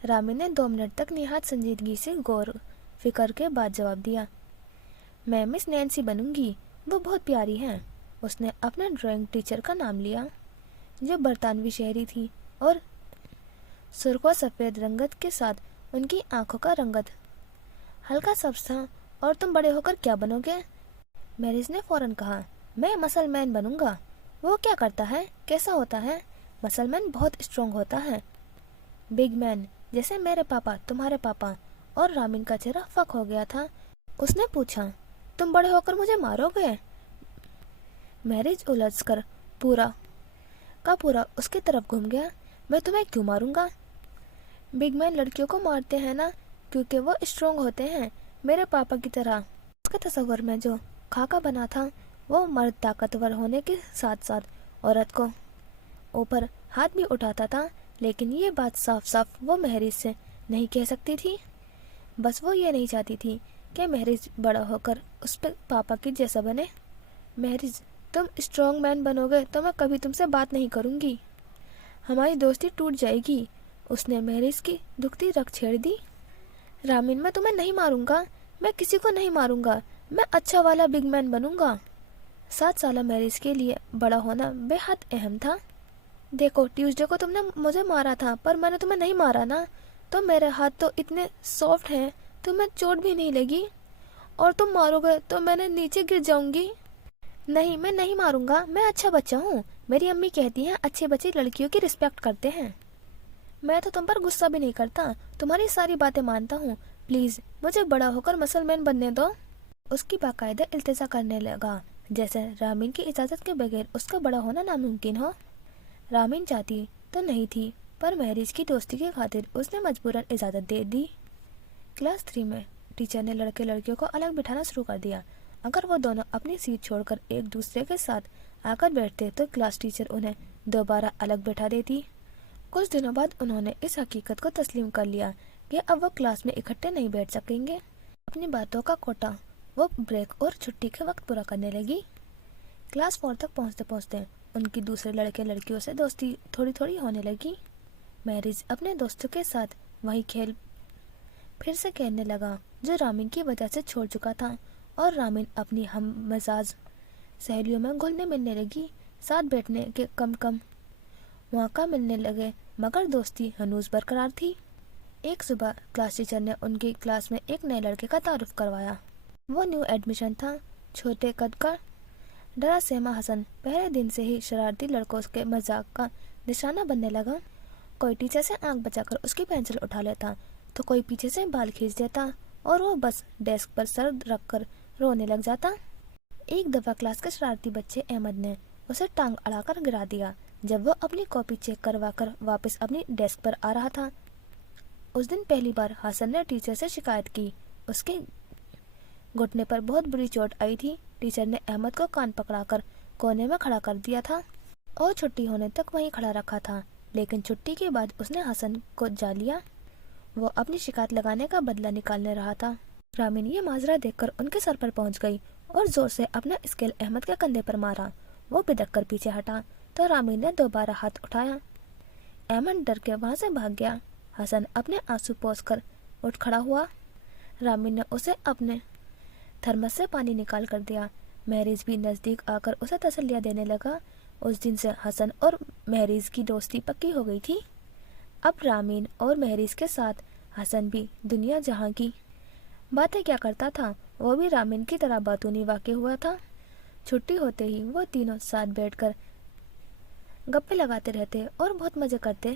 رامین نے 2 منٹ تک نہایت سنجیدگی سے غور فکر کے بعد جواب دیا, میں مس نینسی بنوں گی, وہ بہت پیاری ہیں. اس نے اپنے ڈرائنگ ٹیچر کا نام لیا جو برطانوی شہری تھی اور سرخ و سفید رنگت کے ساتھ ان کی آنکھوں کا رنگت ہلکا سبز تھا. اور تم بڑے ہو کر کیا بنو گے؟ مہریز نے فوراً کہا, میں مسل مین بنوں گا. وہ کیا کرتا ہے, کیسا ہوتا ہے؟ مسل مین بہت اسٹرانگ ہوتا ہے, بگ مین جیسے میرے پاپا, تمہارے پاپا. اور رامین کا چہرہ فک ہو گیا تھا. اس نے پوچھا, تم بڑے ہو کر مجھے مارو گے؟ مہریز الجھ کر پورا کا پورا اس کی طرف گھوم گیا. میں تمہیں کیوں ماروں گا؟ بگ مین لڑکیوں کو مارتے ہیں نا, کیونکہ وہ اسٹرانگ ہوتے ہیں, میرے پاپا کی طرح. اس کے تصور میں جو خاکہ بنا تھا وہ مرد طاقتور ہونے کے ساتھ ساتھ عورت کو اوپر ہاتھ بھی اٹھاتا تھا, لیکن یہ بات صاف صاف وہ مہریز سے نہیں کہہ سکتی تھی. بس وہ یہ نہیں چاہتی تھی کہ مہریز بڑا ہو کر اس پہ پاپا کی جیسا بنے. مہریز تم اسٹرانگ مین بنو گے تو میں کبھی تم سے بات نہیں کروں گی, ہماری دوستی ٹوٹ جائے گی. اس نے مہریز کی دکھتی رگ چھیڑ دی. رامین میں تمہیں نہیں ماروں گا, میں کسی کو نہیں ماروں گا, میں اچھا والا بگ مین بنوں گا. 7 سالہ مہریز کے لیے بڑا ہونا بے حد اہم تھا. دیکھو ٹیوزڈے کو تم نے مجھے مارا تھا, پر میں نے تمہیں نہیں مارا نا, تو میرے ہاتھ تو اتنے سافٹ ہیں تمہیں چوٹ بھی نہیں لگی, اور تم مارو گے تو میں نے نیچے گر جاؤں گی. نہیں, میں نہیں ماروں گا, میں اچھا بچہ ہوں. میری امی کہتی ہیں اچھے بچے لڑکیوں کی رسپیکٹ کرتے ہیں. میں تو تم پر غصہ بھی نہیں کرتا, تمہاری ساری باتیں مانتا ہوں. پلیز مجھے بڑا ہو کر مسل مین بننے دو. اس کی باقاعدہ التجا کرنے لگا, جیسے رامین کی اجازت کے بغیر اس کا بڑا ہونا ناممکن ہو. رامین چاہتی تو نہیں تھی, پر مہریز کی دوستی کی خاطر اس نے مجبوراً اجازت دے دی. کلاس 3 میں ٹیچر نے لڑکے لڑکیوں کو الگ بٹھانا شروع کر دیا. اگر وہ دونوں اپنی سیٹ چھوڑ کر ایک دوسرے کے ساتھ آ کر بیٹھتے تو کلاس ٹیچر انہیں دوبارہ الگ بٹھا دیتی. کچھ دنوں بعد انہوں نے اس حقیقت کو تسلیم کر لیا کہ اب وہ کلاس میں اکٹھے نہیں بیٹھ سکیں گے. اپنی باتوں کا کوٹا وہ بریک اور چھٹی کے وقت پورا کرنے لگی. کلاس 4 تک پہنچتے پہنچتے ان کی دوسرے لڑکے لڑکیوں سے دوستی تھوڑی تھوڑی ہونے لگی. مہریز اپنے دوستوں کے ساتھ وہی کھیل پھر سے کھیلنے لگا جو رامین کی وجہ سے چھوڑ چکا تھا, اور رامین اپنی ہم مزاج سہیلیوں میں گھلنے ملنے لگی. ساتھ بیٹھنے کے کم مواقع ملنے لگے مگر دوستی ہنوز برقرار تھی. ایک صبح کلاس ٹیچر نے ان کی کلاس میں ایک نئے لڑکے کا تعارف کروایا. وہ نیو ایڈمیشن تھا، چھوٹے قد کا ڈرا سہما حسن پہلے دن سے ہی شرارتی لڑکوں کے مذاق کا نشانہ بننے لگا. کوئی ٹیچر سے آنکھ بچا کر اس کی پینسل اٹھا لیتا تو کوئی پیچھے سے بال کھینچ دیتا اور وہ بس ڈیسک پر سر رکھ کر رونے لگ جاتا. ایک دفعہ کلاس کے شرارتی بچے احمد نے اسے ٹانگ اڑا کر گرا دیا جب وہ اپنی کاپی چیک کروا کر واپس اپنی ڈیسک پر آ رہا تھا. اس دن پہلی بار حسن نے ٹیچر سے شکایت کی. اس کے گھٹنے پر بہت بری چوٹ آئی تھی. ٹیچر نے احمد کو کان پکڑا کر کونے میں کھڑا کر دیا تھا اور چھٹی ہونے تک وہیں کھڑا رکھا تھا. لیکن چھٹی کے بعد اس نے حسن کو جا لیا. وہ اپنی شکایت لگانے کا بدلہ نکالنے رہا تھا. رامین یہ ماجرا دیکھ کر ان کے سر پر پہنچ گئی اور زور سے اپنا اسکیل احمد کے کندھے پر مارا. وہ بدک کر پیچھے ہٹا تو رامین نے دوبارہ ہاتھ اٹھایا. احمد ڈر کے وہاں سے بھاگ گیا. حسن اپنے آنسو پوچھ کر اٹھ کھڑا ہوا. رامین نے اسے اپنے تھرمس سے پانی نکال کر دیا. مہریز بھی نزدیک آ کر اسے تسلیاں دینے لگا. اس دن سے حسن اور مہریز کی دوستی پکی ہو گئی تھی. اب رامین اور مہریز کے ساتھ حسن بھی دنیا جہاں کی باتیں کیا کرتا تھا وہ بھی رامین کی طرح باتونی واقع ہوا تھا. چھٹی ہوتے ہی وہ تینوں ساتھ بیٹھ کر گپے لگاتے رہتے اور بہت مزے کرتے.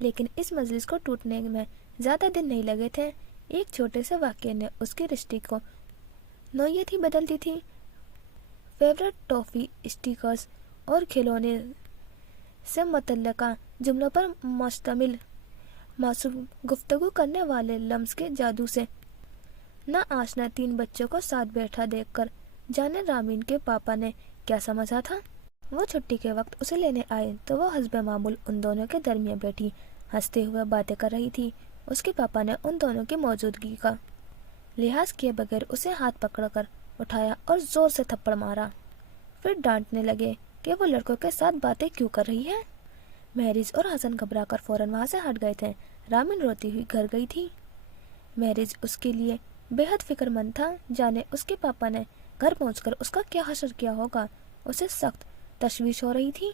لیکن اس مجلس کو ٹوٹنے میں زیادہ دن نہیں لگے تھے. ایک چھوٹے سے واقعے نے اس کی رشتے کو نوعیت ہی بدل دی تھی. فیورٹ ٹافی اسٹیکرز اور کھلونے سے متعلقہ جملوں پر مشتمل معصوم گفتگو کرنے والے لمس کے جادو سے نہ آشنا تین بچوں کو ساتھ بیٹھا دیکھ کر جانے رامین کے پاپا نے کیا سمجھا تھا. وہ چھٹی کے وقت اسے لینے آئے تو وہ حسب معمول ان دونوں کے درمیان بیٹھی ہنستے ہوئے باتیں کر رہی تھی. اس کے پاپا نے ان دونوں کی موجودگی کا لحاظ کیے بغیر اسے ہاتھ پکڑ کر اٹھایا اور زور سے تھپڑ مارا. پھر ڈانٹنے لگے کہ وہ لڑکوں کے ساتھ باتیں کیوں کر رہی ہے. مہریز اور حسن گھبرا کر فوراً وہاں سے ہٹ گئے تھے. رامین روتی ہوئی گھر گئی تھی. مہریز اس کے لیے بے حد فکر مند تھا. جانے اس کے پاپا نے گھر پہنچ کر اس کا کیا حشر کیا ہوگا. اسے سخت تشویش ہو رہی تھی.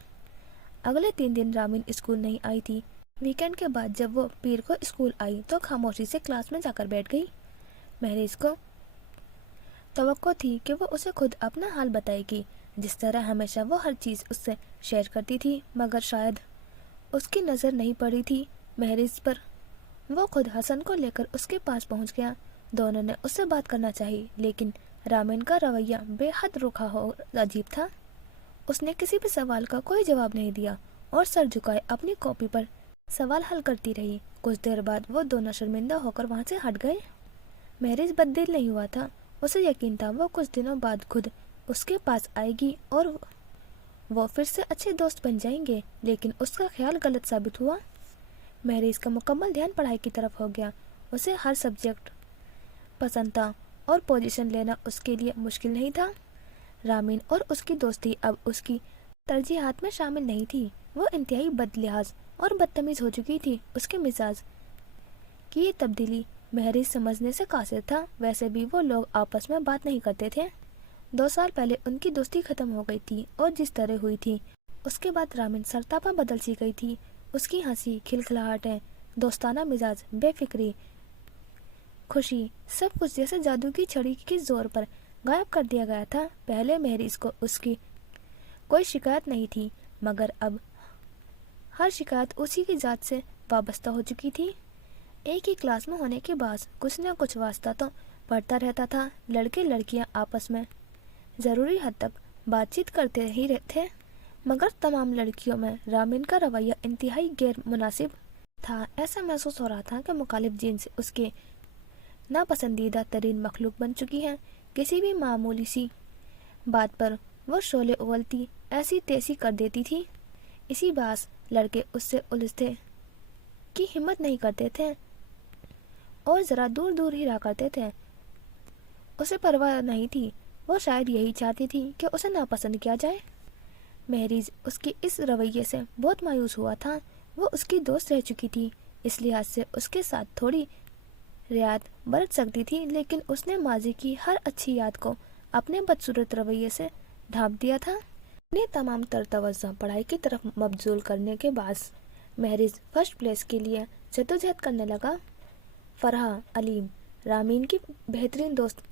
اگلے 3 دن رامین اسکول نہیں آئی تھی. ویکینڈ کے بعد جب وہ پیر کو اسکول آئی تو خاموشی سے کلاس میں جا کر بیٹھ گئی. مہریز کو توقع تھی کہ وہ اسے خود اپنا حال بتائے گی جس طرح ہمیشہ وہ ہر چیز اس سے شیئر کرتی تھی. مگر شاید اس کی نظر نہیں پڑی تھی مہریز پر. وہ خود حسن کو لے کر اس کے پاس پہنچ گیا. دونوں نے اس سے بات کرنا چاہی لیکن رامین کا رویہ بے حد روکھا اور عجیب تھا. اس نے کسی بھی سوال کا کوئی جواب نہیں دیا اور سر جھکائے اپنی کاپی پر سوال حل کرتی رہی. کچھ دیر بعد وہ دونوں شرمندہ ہو کر وہاں سے ہٹ گئے. مہریز بد دل نہیں ہوا تھا. اسے یقین تھا وہ کچھ دنوں بعد خود اس کے پاس آئے گی اور وہ پھر سے اچھے دوست بن جائیں گے. لیکن اس کا خیال غلط ثابت ہوا. مہریز کا مکمل دھیان پڑھائی کی طرف ہو گیا. اسے ہر سبجیکٹ پسند تھا اور پوزیشن لینا اس کے لیے مشکل نہیں تھا. رامین اور اس کی دوستی اب اس کی ترجیحات میں شامل نہیں تھی. وہ انتہائی بد لحاظ اور بدتمیز ہو چکی تھی. اس کے مزاج کی یہ تبدیلی مہریز سمجھنے سے قاصر تھا. ویسے بھی وہ لوگ آپس میں بات نہیں کرتے تھے. 2 سال پہلے ان کی دوستی ختم ہو گئی تھی اور جس طرح ہوئی تھی اس کے بعد رامین سرتاپا بدل سی گئی تھی. اس کی ہنسی، کھلکھلاہٹیں، دوستانہ مزاج، بے فکری، خوشی، سب کچھ جیسے جادو کی چھڑی کے زور پر غائب کر دیا گیا تھا. پہلے مہریز کو اس کی کوئی شکایت نہیں تھی مگر اب ہر شکایت اسی کی ذات سے وابستہ ہو چکی تھی. ایک ہی کلاس میں ہونے کے باعث کچھ نہ کچھ واسطہ تو پڑتا رہتا تھا. لڑکے لڑکیاں آپس میں ضروری حد تک بات چیت کرتے ہی تھے مگر تمام لڑکیوں میں رامین کا رویہ انتہائی غیر مناسب تھا. ایسا محسوس ہو رہا تھا کہ مخالف جنس اس کے ناپسندیدہ ترین مخلوق بن چکی ہے. کسی بھی معمولی سی بات پر وہ شعلے اولتی ایسی تیزی کر دیتی تھی. اسی باعث لڑکے اس سے الجھنے کی ہمت نہیں کرتے تھے اور ذرا دور دور ہی رہا کرتے تھے. اسے پرواہ نہیں تھی. وہ شاید یہی چاہتی تھی کہ اسے ناپسند کیا جائے. مہریز اس کے اس رویے سے بہت مایوس ہوا تھا. وہ اس کی دوست رہ چکی تھی. اس لحاظ سے اس کے ساتھ تھوڑی रियायत बरत सकती थी, लेकिन उसने माजी की हर अच्छी याद को अपने बदसूरत रवैये से ढांप दिया था। अपनी तमाम तर तवज्जो पढ़ाई की तरफ मबजूल करने के बाद महरिज फर्स्ट प्लेस के लिए जद्दोजहद करने लगा। फरहा अलीम, रामीन की बेहतरीन दोस्त,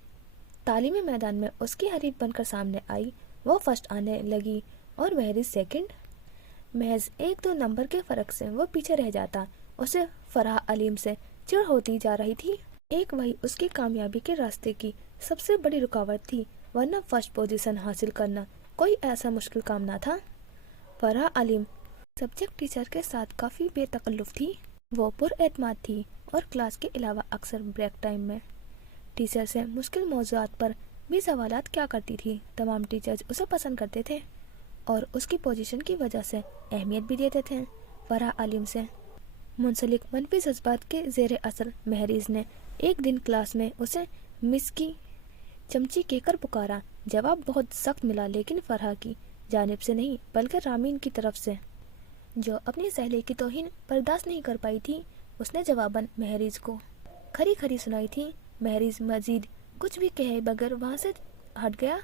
तालीमी मैदान में उसकी हरीफ बनकर सामने आई। वो फर्स्ट आने लगी और महरिज सेकंड। महज 1-2 नंबर के फर्क से वो पीछे रह जाता। उसे फरहा अलीम से चिढ़ होती जा रही थी। एक वही उसकी कामयाबी के रास्ते की सबसे बड़ी रुकावट थी, वरना फर्स्ट पोजीशन हासिल करना कोई ऐसा मुश्किल काम ना था। फरहा अलीम सब्जेक्ट टीचर के साथ काफ़ी बेतकल्लुफ़ थी। वो पुरएतमाद थी और क्लास के अलावा अक्सर ब्रेक टाइम में टीचर से मुश्किल मौज़ूआत पर भी सवालात किया करती थी। तमाम टीचर्स उसे पसंद करते थे और उसकी पोजीशन की वजह से अहमियत भी देते थे। फरहा अलीम से मुंसलिक मनफी जज्बात के ज़ेरे असर महरीज ने एक दिन क्लास में उसे मिस की चमची कहकर पुकारा। जवाब बहुत सख्त मिला, लेकिन फरहा की जानिब से नहीं बल्कि रामीन की तरफ से, जो अपनी सहेली की तौहीन बर्दाश्त नहीं कर पाई थी। उसने जवाबन महरीज को खरी खरी सुनाई थी। महरीज मजीद कुछ भी कहे बगैर वहाँ से हट गया।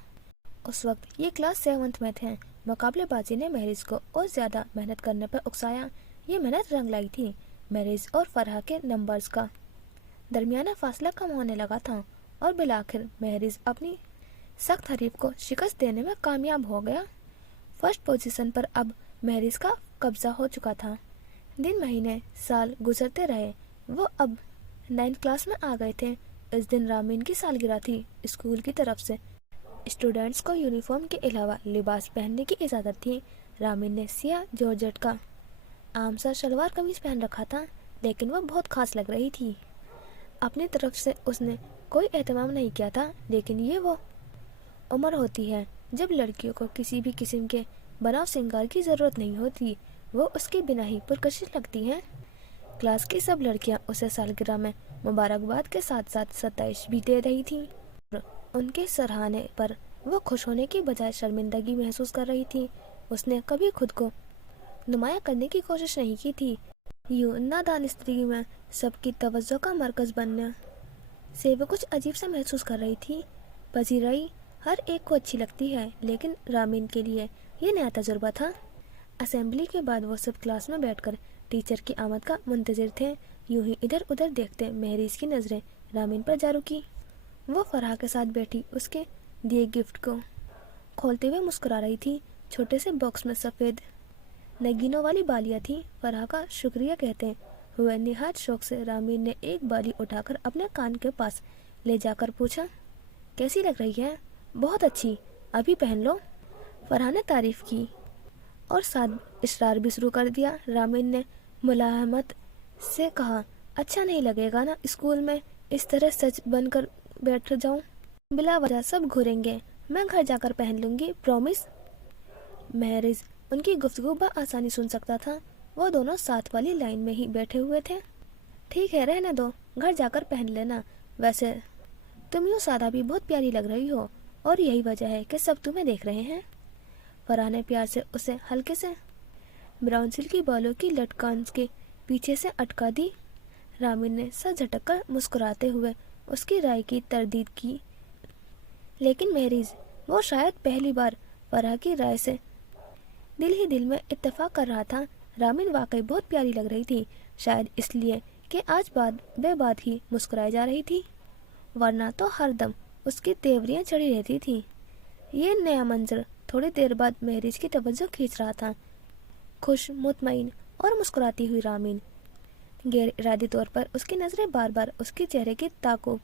उस वक्त ये क्लास 7th में थे। मुकाबलेबाजी ने महरीज को और ज़्यादा मेहनत करने पर उकसाया। ये मेहनत रंग लाई थी। महरीज और फरहा के नंबर्स का दरमियाना फासला कम होने लगा था और बिलाखिर महरीज अपनी सख्त हरीफ को शिकस्त देने में कामयाब हो गया। फर्स्ट पोजीशन पर अब महरीज का कब्जा हो चुका था। दिन महीने साल गुजरते रहे। वो अब 9th क्लास में आ गए थे। इस दिन रामीन की सालगिरह थी। स्कूल की तरफ से स्टूडेंट्स को यूनिफॉर्म के अलावा लिबास पहनने की इजाज़त थी। रामीन ने सियाह जॉर्जेट का आम सा शलवार कमीज पहन रखा था, लेकिन वह बहुत खास लग रही थी। अपनी तरफ से उसने कोई एहतमाम नहीं किया था, लेकिन ये वो उम्र होती है जब लड़कियों को किसी भी किस्म के बनाव श्रृंगार की ज़रूरत नहीं होती। वो उसके बिना ही पुरकशिश लगती हैं। क्लास की सब लड़कियां उसे सालगिरह में मुबारकबाद के साथ साथ सताइश भी दे रही थीं। उनके सराहने पर वो खुश होने की बजाय शर्मिंदगी महसूस कर रही थी। उसने कभी खुद को नुमाया करने की कोशिश नहीं की थी। यूं नादान स्त्री में सबकी तवज्जो का मरकज़ बनने से वो कुछ अजीब सा महसूस कर रही थी। पजीराई हर एक को अच्छी लगती है, लेकिन रामीन के लिए ये नया तजुर्बा था। असेंबली के बाद वो सब क्लास में बैठकर टीचर की आमद का मुंतज़िर थे। यूं ही इधर उधर देखते महरीज की नज़रें रामीन पर जा रुकी। वो फरहा के साथ बैठी उसके दिए गिफ्ट को खोलते हुए मुस्कुरा रही थी। छोटे से बॉक्स में सफ़ेद नगीनों वाली बालियाँ थी। फरहा का शुक्रिया कहते हुए निहायत शौक से रामीन ने एक बाली उठाकर अपने कान के पास ले जाकर पूछा, कैसी लग रही है? बहुत अच्छी, अभी पहन लो। फरहा ने तारीफ की और साथ इशरार भी शुरू कर दिया। रामीन ने मुलाहमत से कहा, अच्छा नहीं लगेगा ना स्कूल में इस तरह सच बनकर बैठ जाऊं? बिला वजह सब घूरेंगे, मैं घर जाकर पहन लूंगी, प्रॉमिस। महरीज उनकी गुफ्तगू आसानी सुन सकता था। वो दोनों साथ वाली लाइन में ही बैठे हुए थे। ठीक है, रहने दो, घर जाकर पहन लेना। वैसे तुम यूँ सादा भी बहुत प्यारी लग रही हो और यही वजह है कि सब तुम्हें देख रहे हैं। फरहा ने प्यार से उसे हल्के से ब्राउन सिल्क की बालों की लटकान के पीछे से अटका दी। रामीन ने सर झटक कर मुस्कुराते हुए उसकी राय की तरदीद की, लेकिन महरीज वो शायद पहली बार फरहा की राय से दिल ही दिल में इत्तेफाक कर रहा था। रामीन वाकई बहुत प्यारी लग रही थी, शायद इसलिए कि आज बेबाद ही मुस्कुराई जा रही थी, वरना तो हर दम उसकी तेवरियां चढ़ी रहती थी। ये नया मंजर थोड़ी देर बाद महरीज की तवज्जो खींच रहा था। खुश, मुतमईन और मुस्कुराती हुई रामीन गैर इरादी तौर पर उसकी नज़रें बार बार उसके चेहरे की ताकुब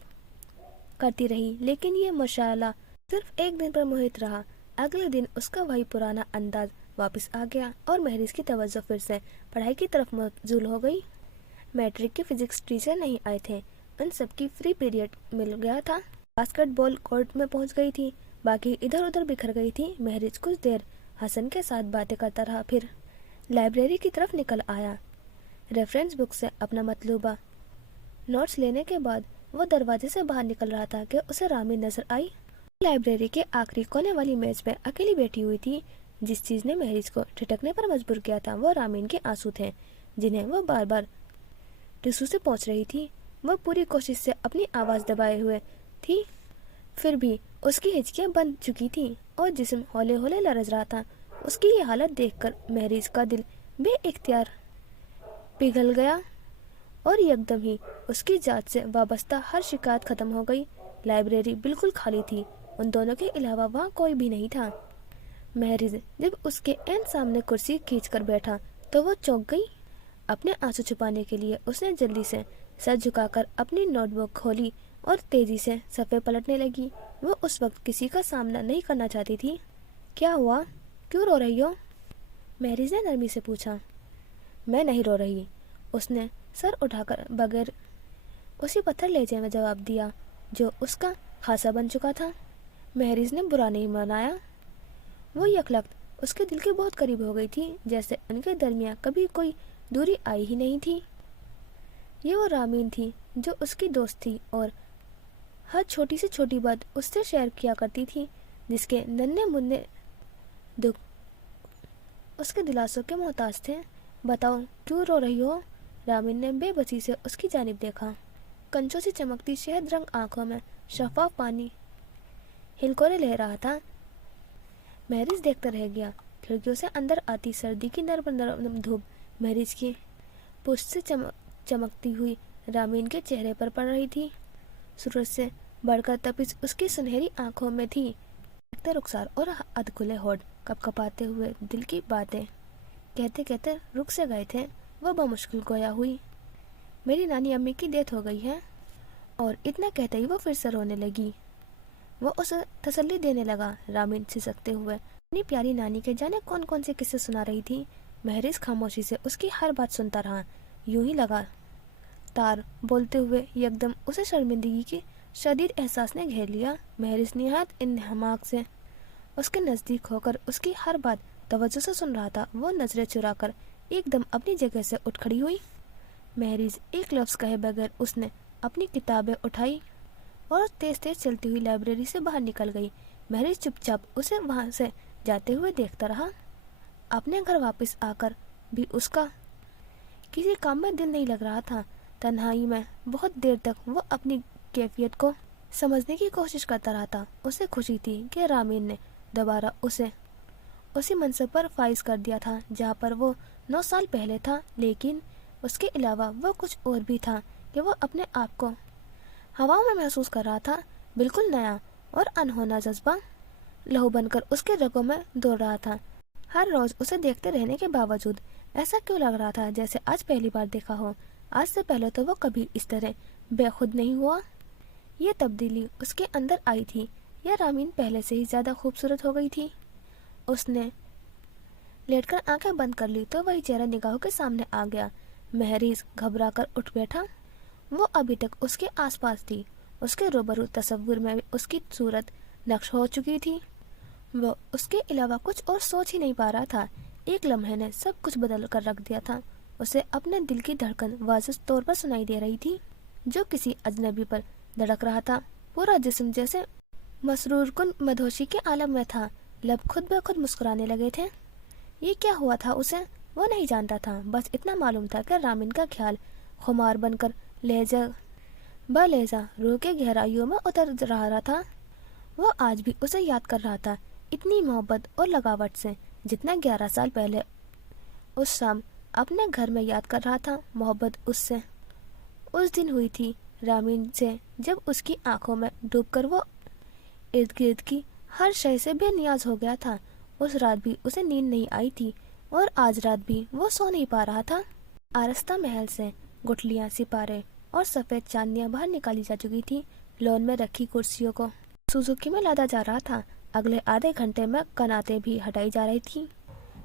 करती रही, लेकिन ये मुशाला सिर्फ एक दिन पर मोहित रहा। अगले दिन उसका वही पुराना अंदाज वापस आ गया और महरीज की तवज्जो फिर से पढ़ाई की तरफ मबजूल हो गई। मैट्रिक के फिजिक्स टीचर नहीं आए थे, उन सबकी फ्री पीरियड मिल गया था। बास्केटबॉल कोर्ट में पहुंच गई थी, बाकी इधर उधर बिखर गई थी। महरीज कुछ देर हसन के साथ बातें करता रहा, फिर लाइब्रेरी की तरफ निकल आया। रेफरेंस बुक से अपना मतलूबा नोट्स लेने के बाद वो दरवाजे से बाहर निकल रहा था कि उसे रामीन नजर आई। लाइब्रेरी के आखिरी कोने वाली मेज पे अकेली बैठी हुई थी। जिस चीज ने महरीज को ठिठकने पर मजबूर किया था वो रामीन के आंसू थे, जिन्हें वो बार बार टिश्यू से पोंछ रही थी। وہ پوری کوشش سے اپنی آواز دبائے ہوئے تھی، پھر بھی اس کی ہچکیاں بند چکی تھی اور جسم ہولے ہولے لرز رہا تھا۔ اس کی یہ حالت دیکھ کر مہریز کا دل بے اختیار پگھل گیا اور یکدم ہی اس کی ذات سے وابستہ ہر شکایت ختم ہو گئی۔ لائبریری بالکل خالی تھی، ان دونوں کے علاوہ وہاں کوئی بھی نہیں تھا۔ مہریز جب اس کے عین سامنے کرسی کھینچ کر بیٹھا تو وہ چونک گئی۔ اپنے آنسو چھپانے کے لیے اس نے جلدی سے سر جھکا کر اپنی نوٹ بک کھولی اور تیزی سے صفحے پلٹنے لگی۔ وہ اس وقت کسی کا سامنا نہیں کرنا چاہتی تھی۔ کیا ہوا؟ کیوں رو رہی ہو؟ مہریز نے نرمی سے پوچھا۔ میں نہیں رو رہی، اس نے سر اٹھا کر بغیر اسی پتھر لہجے میں جواب دیا جو اس کا خاصا بن چکا تھا۔ مہریز نے برا نہیں منایا۔ وہ یکلخت اس کے دل کے بہت قریب ہو گئی تھی، جیسے ان کے درمیان کبھی کوئی دوری آئی ہی نہیں تھی۔ یہ وہ رامین تھی جو اس کی دوست تھی اور ہر چھوٹی سے چھوٹی بات اس سے شیئر کیا کرتی تھی، جس کے ننھے منھے دکھ اس کے دلاسوں کے محتاج تھے۔ بتاؤ کیوں رو رہی ہو؟ رامین نے بے بسی سے اس کی جانب دیکھا۔ کنچوں سے چمکتی شہد رنگ آنکھوں میں شفاف پانی ہلکورے لے رہا تھا۔ مہریز دیکھتا رہ گیا۔ کھڑکیوں سے اندر آتی سردی کی نرم نرم دھوپ مہریز کی پشت سے چمکتی ہوئی رامین کے چہرے پر پڑ رہی تھی۔ سورج سے بڑھ کر تپش اس کی سنہری آنکھوں میں تھی۔ رخسار اور ادھ کھلے ہونٹ کپ کپاتے ہوئے دل کی باتیں کہتے کہتے رک سے گئے تھے۔ وہ بمشکل گویا ہوئی۔ میری نانی امی کی ڈیتھ ہو گئی ہے، اور اتنا کہتے ہی وہ پھر سے رونے لگی۔ وہ اسے تسلی دینے لگا۔ رامین سسکتے ہوئے اپنی پیاری نانی کے جانے کون کون سے قصے سنا رہی تھی۔ مہریز خاموشی سے اس کی ہر بات سنتا رہا۔ یوں ہی لگا تار بولتے ہوئے یکدم اسے شرمندگی کی شدید احساس نے گھیر لیا۔ مہریز نہایت انہماک سے اس کے نزدیک ہو کر اس کی ہر بات توجہ سے سن رہا تھا۔ وہ نظریں چرا کر ایک دم اپنی جگہ سے اٹھ کھڑی ہوئی۔ مہریز ایک لفظ کہے بغیر اس نے اپنی کتابیں اٹھائی اور تیز تیز چلتی ہوئی لائبریری سے باہر نکل گئی۔ مہریز چپ چاپ اسے وہاں سے جاتے ہوئے دیکھتا رہا۔ اپنے گھر واپس آ کر بھی اس کا کسی کام میں دل نہیں لگ رہا تھا۔ تنہائی میں بہت دیر تک وہ اپنی کیفیت کو سمجھنے کی کوشش کرتا رہا تھا۔ اسے خوشی تھی کہ رامین نے دوبارہ اسے اسی منصب پر فائز کر دیا تھا جہاں پر وہ 9 سال پہلے تھا، لیکن اس کے علاوہ وہ کچھ اور بھی تھا کہ وہ اپنے آپ کو ہواؤں میں محسوس کر رہا تھا۔ بالکل نیا اور انہونا جذبہ لہو بن کر اس کے رگوں میں دوڑ رہا تھا۔ ہر روز اسے دیکھتے رہنے کے باوجود ایسا کیوں لگ رہا تھا جیسے آج پہلی بار دیکھا ہو؟ آج سے پہلے تو وہ کبھی اس طرح بے خود نہیں ہوا۔ یہ تبدیلی اس کے اندر آئی تھی یا رامین پہلے سے ہی زیادہ خوبصورت ہو گئی تھی؟ اس نے لیٹ کر آنکھیں بند کر لی تو وہی چہرہ نگاہوں کے سامنے آ گیا۔ مہریز گھبرا کر اٹھ بیٹھا۔ وہ ابھی تک اس کے آس پاس تھی۔ اس کے روبرو تصور میں اس کی صورت نقش ہو چکی تھی۔ وہ اس کے علاوہ کچھ اور سوچ ہی نہیں پا رہا تھا۔ ایک لمحے نے سب کچھ بدل کر رکھ دیا تھا۔ اسے اپنے دل کی دھڑکن واضح طور پر سنائی دے رہی تھی، جو کسی اجنبی پر دھڑک رہا تھا۔ پورا جسم جیسے مسرور کن مدہوشی کے عالم میں تھا۔ لب خود بخود مسکرانے لگے تھے۔ یہ کیا ہوا تھا اسے؟ وہ نہیں جانتا تھا۔ بس اتنا معلوم تھا کہ رامین کا خیال خمار بن کر لہجہ بہ لہجہ روح کے گہرائیوں میں اتر رہا تھا۔ وہ آج بھی اسے یاد کر رہا تھا، اتنی محبت اور لگاوٹ سے جتنا 11 سال پہلے اس شام اپنے گھر میں یاد کر رہا تھا۔ محبت اس سے اس دن ہوئی تھی، رامین سے، جب اس کی آنکھوں میں ڈوب کر وہ ارد گرد کی ہر شے سے بے نیاز ہو گیا تھا۔ اس رات بھی اسے نیند نہیں آئی تھی اور آج رات بھی وہ سو نہیں پا رہا تھا۔ آرستہ محل سے گٹھلیاں، سپارے اور سفید چاندنیاں باہر نکالی جا چکی تھی۔ لون میں رکھی کرسیوں کو سوزوکی میں لادا جا رہا تھا۔ اگلے آدھے گھنٹے میں کناتیں بھی ہٹائی جا رہی تھی۔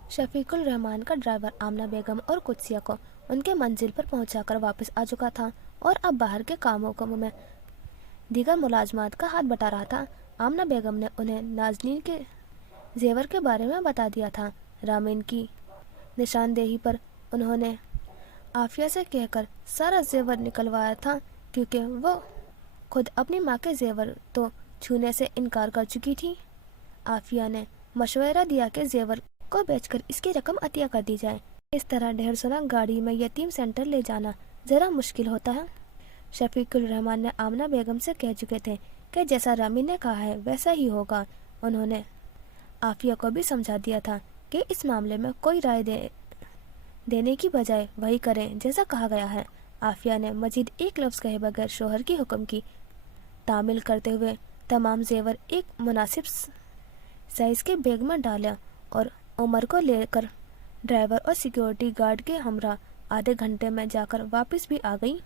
شفیق الرحمان کا ڈرائیور آمنہ بیگم اور قدسیہ کو ان کے منزل پر پہنچا کر واپس آ چکا تھا اور اب باہر کے کاموں میں دیگر ملازمات کا ہاتھ بٹا رہا تھا۔ آمنہ بیگم نے انہیں نازنین کے زیور کے بارے میں بتا دیا تھا۔ رامین کی نشاندہی پر انہوں نے عافیہ سے کہہ کر سارا زیور نکلوایا تھا، کیونکہ وہ خود اپنی ماں کے زیور تو چھونے سے انکار کر چکی تھی۔ عافیہ نے مشورہ دیا کہ زیور کو بیچ کر اس کی رقم عطیہ کر دی جائے۔ اس طرح ڈھیر سنا گاڑی میں یتیم سینٹر لے جانا ذرا مشکل ہوتا ہے۔ शफीकुल रहमान ने आमना बेगम से कह चुके थे कि जैसा रामीन ने कहा है वैसा ही होगा। उन्होंने आफिया को भी समझा दिया था कि इस मामले में कोई राय देने की बजाय वही करें जैसा कहा गया है। आफिया ने मजीद एक लफ्ज़ कहे बगैर शोहर की हुक्म की तामील करते हुए तमाम जेवर एक मुनासिब साइज़ के बैग में डाला और उमर को लेकर ड्राइवर और सिक्योरिटी गार्ड के हमरा आधे घंटे में जाकर वापस भी आ गई।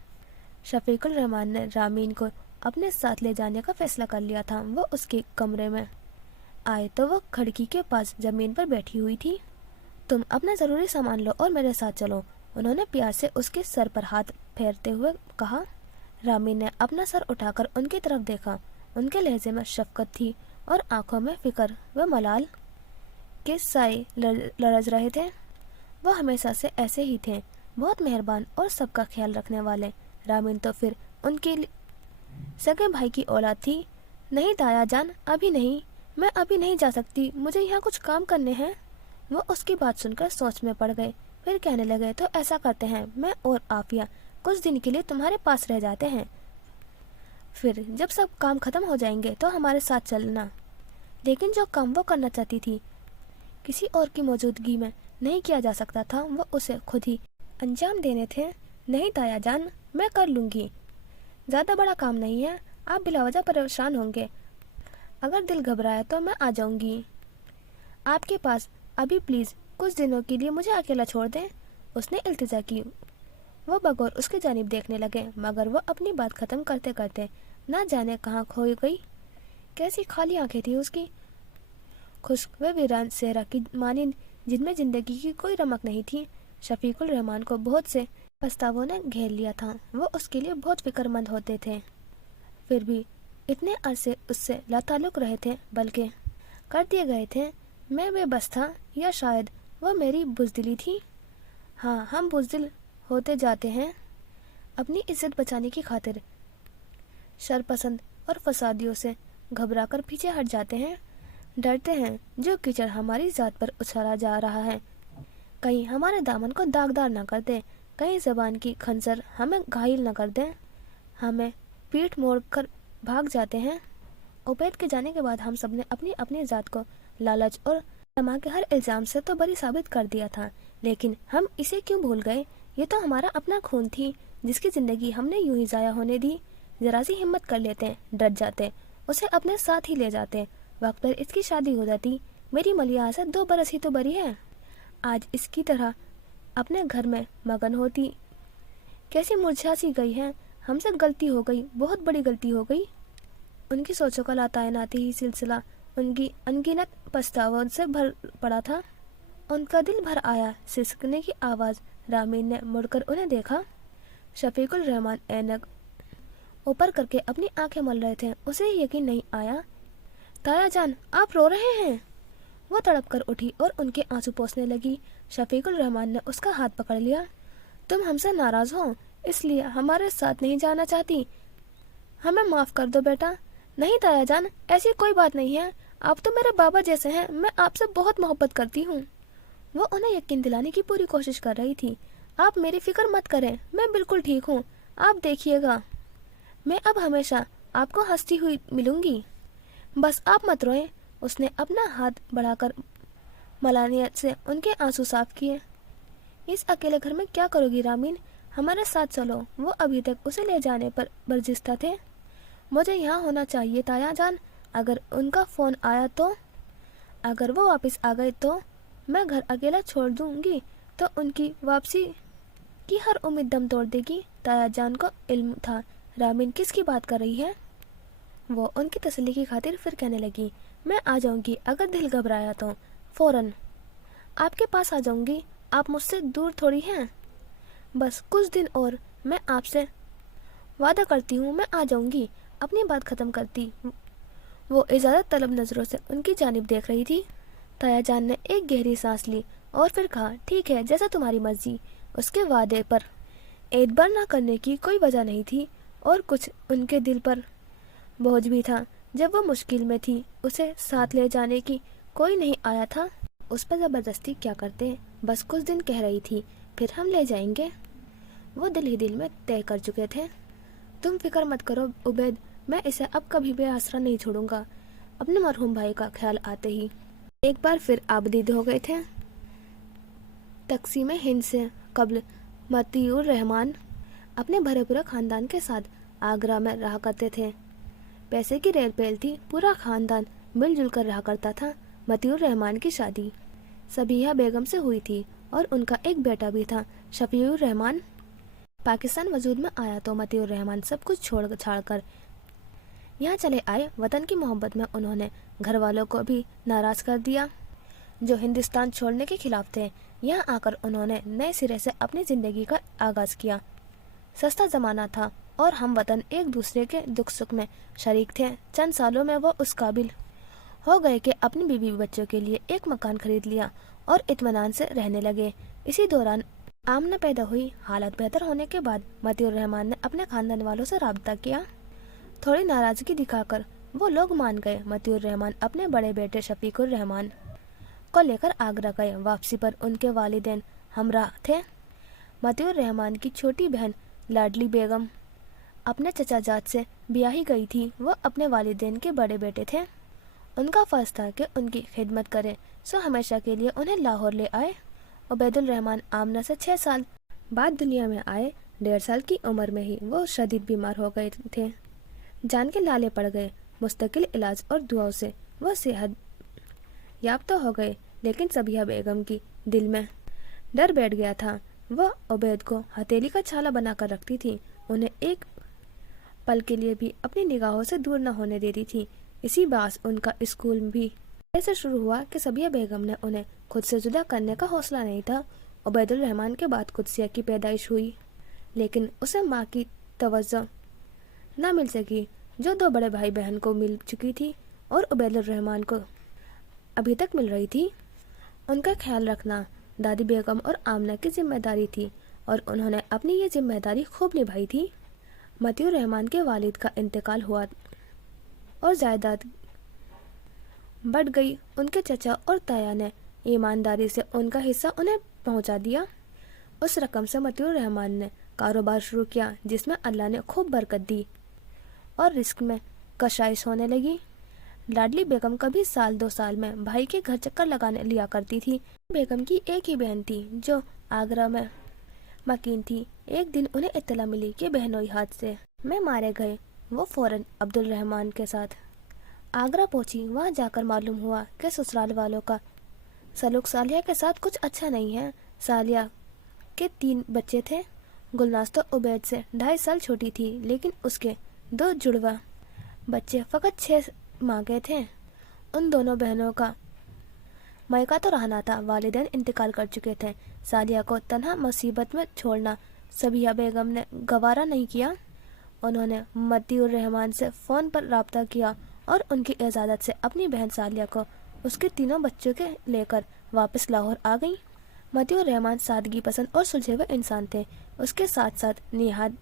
शफीकुल रहमान ने रामीन को अपने साथ ले जाने का फैसला कर लिया था। वो उसके कमरे में आए तो वो खिड़की के पास ज़मीन पर बैठी हुई थी। तुम अपना ज़रूरी सामान लो और मेरे साथ चलो, उन्होंने प्यार से उसके सर पर हाथ फेरते हुए कहा। रामीन ने अपना सर उठाकर उनकी तरफ देखा। उनके लहजे में शफकत थी और आंखों में फिक्र व मलाल के साए लरज रहे थे। वो हमेशा से ऐसे ही थे, बहुत मेहरबान और सबका ख्याल रखने वाले। रामीन तो फिर उनके सगे भाई की औलाद थी। नहीं ताया जान, अभी नहीं, मैं अभी नहीं जा सकती, मुझे यहाँ कुछ काम करने हैं। वो उसकी बात सुनकर सोच में पड़ गए, फिर कहने लगे तो ऐसा करते हैं, मैं और आफिया कुछ दिन के लिए तुम्हारे पास रह जाते हैं, फिर जब सब काम खत्म हो जाएंगे तो हमारे साथ चलना। लेकिन जो काम वो करना चाहती थी किसी और की मौजूदगी में नहीं किया जा सकता था, वो उसे खुद ही अंजाम देने थे। नहीं ताया जान, मैं कर लूँगी, ज़्यादा बड़ा काम नहीं है, आप बिलावजह परेशान होंगे। अगर दिल घबराया तो मैं आ जाऊँगी आपके पास, अभी प्लीज़ कुछ दिनों के लिए मुझे अकेला छोड़ दें, उसने इल्तिजा की। वो बगौर उसकी जानिब देखने लगे, मगर वो अपनी बात ख़त्म करते करते ना जाने कहाँ खो गई। कैसी खाली आंखें थी उसकी, खुश्क व वीरान सेहरा की मानिंद, जिनमें ज़िंदगी की कोई रमक नहीं थी। शफीकुल रहमान को बहुत से पछतावों ने घेर लिया था। वो उसके लिए बहुत फिक्रमंद होते थे, फिर भी इतने अरसे उससे लाताल्लुक़ रहे थे, बल्कि कर दिए गए थे। मैं बेबस था, या शायद वह मेरी बुज़दिली थी। हाँ, हम बुज़दिल होते जाते हैं, अपनी इज्जत बचाने की खातिर शरपसंद और फसादियों से घबराकर पीछे हट जाते हैं, डरते हैं जो कीचड़ हमारी ज़ात पर उछाला जा रहा है कहीं हमारे दामन को दागदार न कर दे, कहीं ज़बान की खंजर हमें घायल न कर दे। हमें पीठ मोड़ कर भाग जाते हैं। उबैद के जाने के बाद हम सब ने अपनी अपनी ज़ात को लालच और तमा के हर इल्ज़ाम से तो बरी साबित कर दिया था, लेकिन हम इसे क्यों भूल गए? ये तो हमारा अपना खून थी, जिसकी ज़िंदगी हमने यूं ही ज़ाया होने दी। ज़रा सी हिम्मत कर लेते, डट जाते, उसे अपने साथ ही ले जाते, वक्त पर इसकी शादी हो जाती। मेरी मलिया से 2 बरस ही तो बरी है, आज इसकी तरह अपने घर में मगन होती। कैसी मुरझा सी गई है, हमसे गलती हो गई, बहुत बड़ी गलती हो गई। उनकी सोचों का लातायनाती ही सिलसिला उनकी अनगिनत पछतावों से भर पड़ा था। उनका दिल भर आया। सिसकने की आवाज़। रामीन ने मुड़कर उन्हें देखा। शफीकुल रहमान ऐनक ऊपर करके अपनी आंखें मल रहे थे। उसे यकीन नहीं आया। ताया जान, आप रो रहे हैं? वो तड़प कर उठी और उनके आंसू पोंछने लगी। शफीकुल रहमान ने उसका हाथ पकड़ लिया। तुम हमसे नाराज़ हो, इसलिए हमारे साथ नहीं जाना चाहती? हमें माफ़ कर दो बेटा। नहीं ताया जान, ऐसी कोई बात नहीं है, आप तो मेरे बाबा जैसे हैं, मैं आपसे बहुत मोहब्बत करती हूँ। वो उन्हें यकीन दिलाने की पूरी कोशिश कर रही थी। आप मेरी फिक्र मत करें, मैं बिल्कुल ठीक हूँ, आप देखिएगा, मैं अब हमेशा आपको हंसती हुई मिलूंगी, बस आप मत रोएं। उसने अपना हाथ बढ़ाकर मलानियत से उनके आंसू साफ किए। इस अकेले घर में क्या करोगी रामीन, हमारे साथ चलो। वो अभी तक उसे ले जाने पर बर्जिस्ता थे। मुझे यहाँ होना चाहिए ताया जान, अगर उनका फ़ोन आया तो, अगर वो वापस आ गए तो मैं घर अकेला छोड़ दूंगी तो उनकी वापसी की हर उम्मीद दम तोड़ देगी। ताया जान को इल्म था रामीन किसकी बात कर रही है। वो उनकी तसल्ली की खातिर फिर कहने लगी, मैं आ जाऊंगी, अगर दिल घबराया तो फ़ौरन आपके पास आ जाऊंगी, आप मुझसे दूर थोड़ी हैं, बस कुछ दिन और, मैं आपसे वादा करती हूँ मैं आ जाऊंगी। अपनी बात ख़त्म करती वो इजाज़त तलब नज़रों से उनकी जानिब देख रही थी। ताया जान ने एक गहरी सांस ली और फिर कहा, ठीक है, जैसा तुम्हारी मर्जी। उसके वादे पर एतबार न करने की कोई वजह नहीं थी और कुछ उनके दिल पर बोझ भी था। जब वो मुश्किल में थी, उसे साथ ले जाने की कोई नहीं आया था। उस पर ज़बरदस्ती क्या करते, बस कुछ दिन कह रही थी, फिर हम ले जाएंगे। वो दिल ही दिल में तय कर चुके थे। तुम फिक्र मत करो उबैद, मैं इसे अब कभी भी आसरा नहीं छोड़ूंगा। अपने मरहूम भाई का ख्याल आते ही एक बार फिर आबदीद हो गए थे। तकसीम हिंद से कब्ल मतियुर रहमान अपने भरे पूरे खानदान के साथ आगरा में रहा करते थे। पैसे की रेल पेल थी, पूरा खानदान मिलजुल कर रहा करता था। मतियुर रहमान की शादी सबिहा बेगम से हुई थी और उनका एक बेटा भी था, शफीउर रहमान। पाकिस्तान वजूद में आया तो मतियुर रहमान सब कुछ छोड़ छाड़ कर यहाँ चले आए। वतन की मोहब्बत में उन्होंने घर वालों को भी नाराज कर दिया जो हिंदुस्तान छोड़ने के खिलाफ थे। यहाँ आकर उन्होंने नए सिरे से अपनी जिंदगी का आगाज किया। सस्ता जमाना था और हम वतन एक दूसरे के दुख सुख में शरीक थे। चंद सालों में वो उस काबिल हो गए कि अपनी बीवी बच्चों के लिए एक मकान खरीद लिया और इत्मीनान से रहने लगे। इसी दौरान आमना पैदा हुई। हालत बेहतर होने के बाद मतियुर रहमान ने अपने खानदान वालों से राब्ता किया। थोड़ी नाराजगी दिखाकर वो लोग मान गए। मतियुर रहमान अपने बड़े बेटे शफीकुर रहमान को लेकर आगरा गए। वापसी पर उनके वालिदैन हमराह थे। मतियुर रहमान की छोटी बहन लाडली बेगम अपने चचा जात से ब्याही गई थी। वो अपने वालिदैन के बड़े बेटे थे। उनका फर्ज था कि उनकी खिदमत करें, सो हमेशा के लिए उन्हें लाहौर ले आए। उबैदुल रहमान आमना से 6 साल बाद दुनिया में आए। 1.5 साल की उम्र में ही वो शदीद बीमार हो गए थे। जान के लाले पड़ गए। मुस्तकिल इलाज और दुआओं से वो सेहत याब तो हो गए, लेकिन सबिहा बेगम की दिल में डर बैठ गया था। वह उबैद को हथेली का छाला बनाकर रखती थी, उन्हें एक पल के लिए भी अपनी निगाहों से दूर न होने देती थी। इसी बास उनका स्कूल भी ऐसे शुरू हुआ कि सबिहा बेगम ने उन्हें खुद से जुदा करने का हौसला नहीं था। उबैदुल रहमान के बाद कुदसिया की पैदाइश हुई, लेकिन उसे माँ की तवज्जो न मिल सकी जो 2 बड़े भाई बहन को मिल चुकी थी और उबैदुल रहमान को अभी तक मिल रही थी। उनका ख्याल रखना दादी बेगम और आमना की जिम्मेदारी थी और उन्होंने अपनी ये जिम्मेदारी खूब निभाई थी। मतियुर रहमान के वालिद का इंतकाल हुआ और जायदाद बढ़ गई। उनके चचा और ताया ने ईमानदारी से उनका हिस्सा उन्हें पहुंचा दिया। उस रकम से मतियुर रहमान ने कारोबार शुरू किया, जिसमें अल्लाह ने खूब बरकत दी और रिस्क में कशाइश होने लगी। लाडली बेगम कभी 1-2 साल में भाई के घर चक्कर लगाने लिया करती थी। बेगम की एक ही बहन थी जो आगरा में मकीन थी। एक दिन उन्हें इत्तला मिली कि बहनोई हादसे में मारे गए। वो फौरन अब्दुल रहमान के साथ आगरा पहुंची। वहां जाकर मालूम हुआ कि ससुराल वालों का सलूक सालिया के साथ कुछ अच्छा नहीं है। सालिया के 3 बच्चे थे। गुलनाज तो उबैद से 2.5 साल छोटी थी, लेकिन उसके 2 जुड़वा बच्चे फकत 6 माह के थे। उन दोनों बहनों का मायका तो रहना था, वालिदैन इंतकाल कर चुके थे। सालिया को तन्हा मुसीबत में छोड़ना सबिहा बेगम ने गवारा नहीं किया। उन्होंने मतियुर रहमान से फ़ोन पर राब्ता किया और उनकी इजाज़त से अपनी बहन सालिया को उसके 3 बच्चों के लेकर वापस लाहौर आ गई। मतियुर रहमान सादगी पसंद और सुलझे हुए इंसान थे। उसके साथ साथ निहायत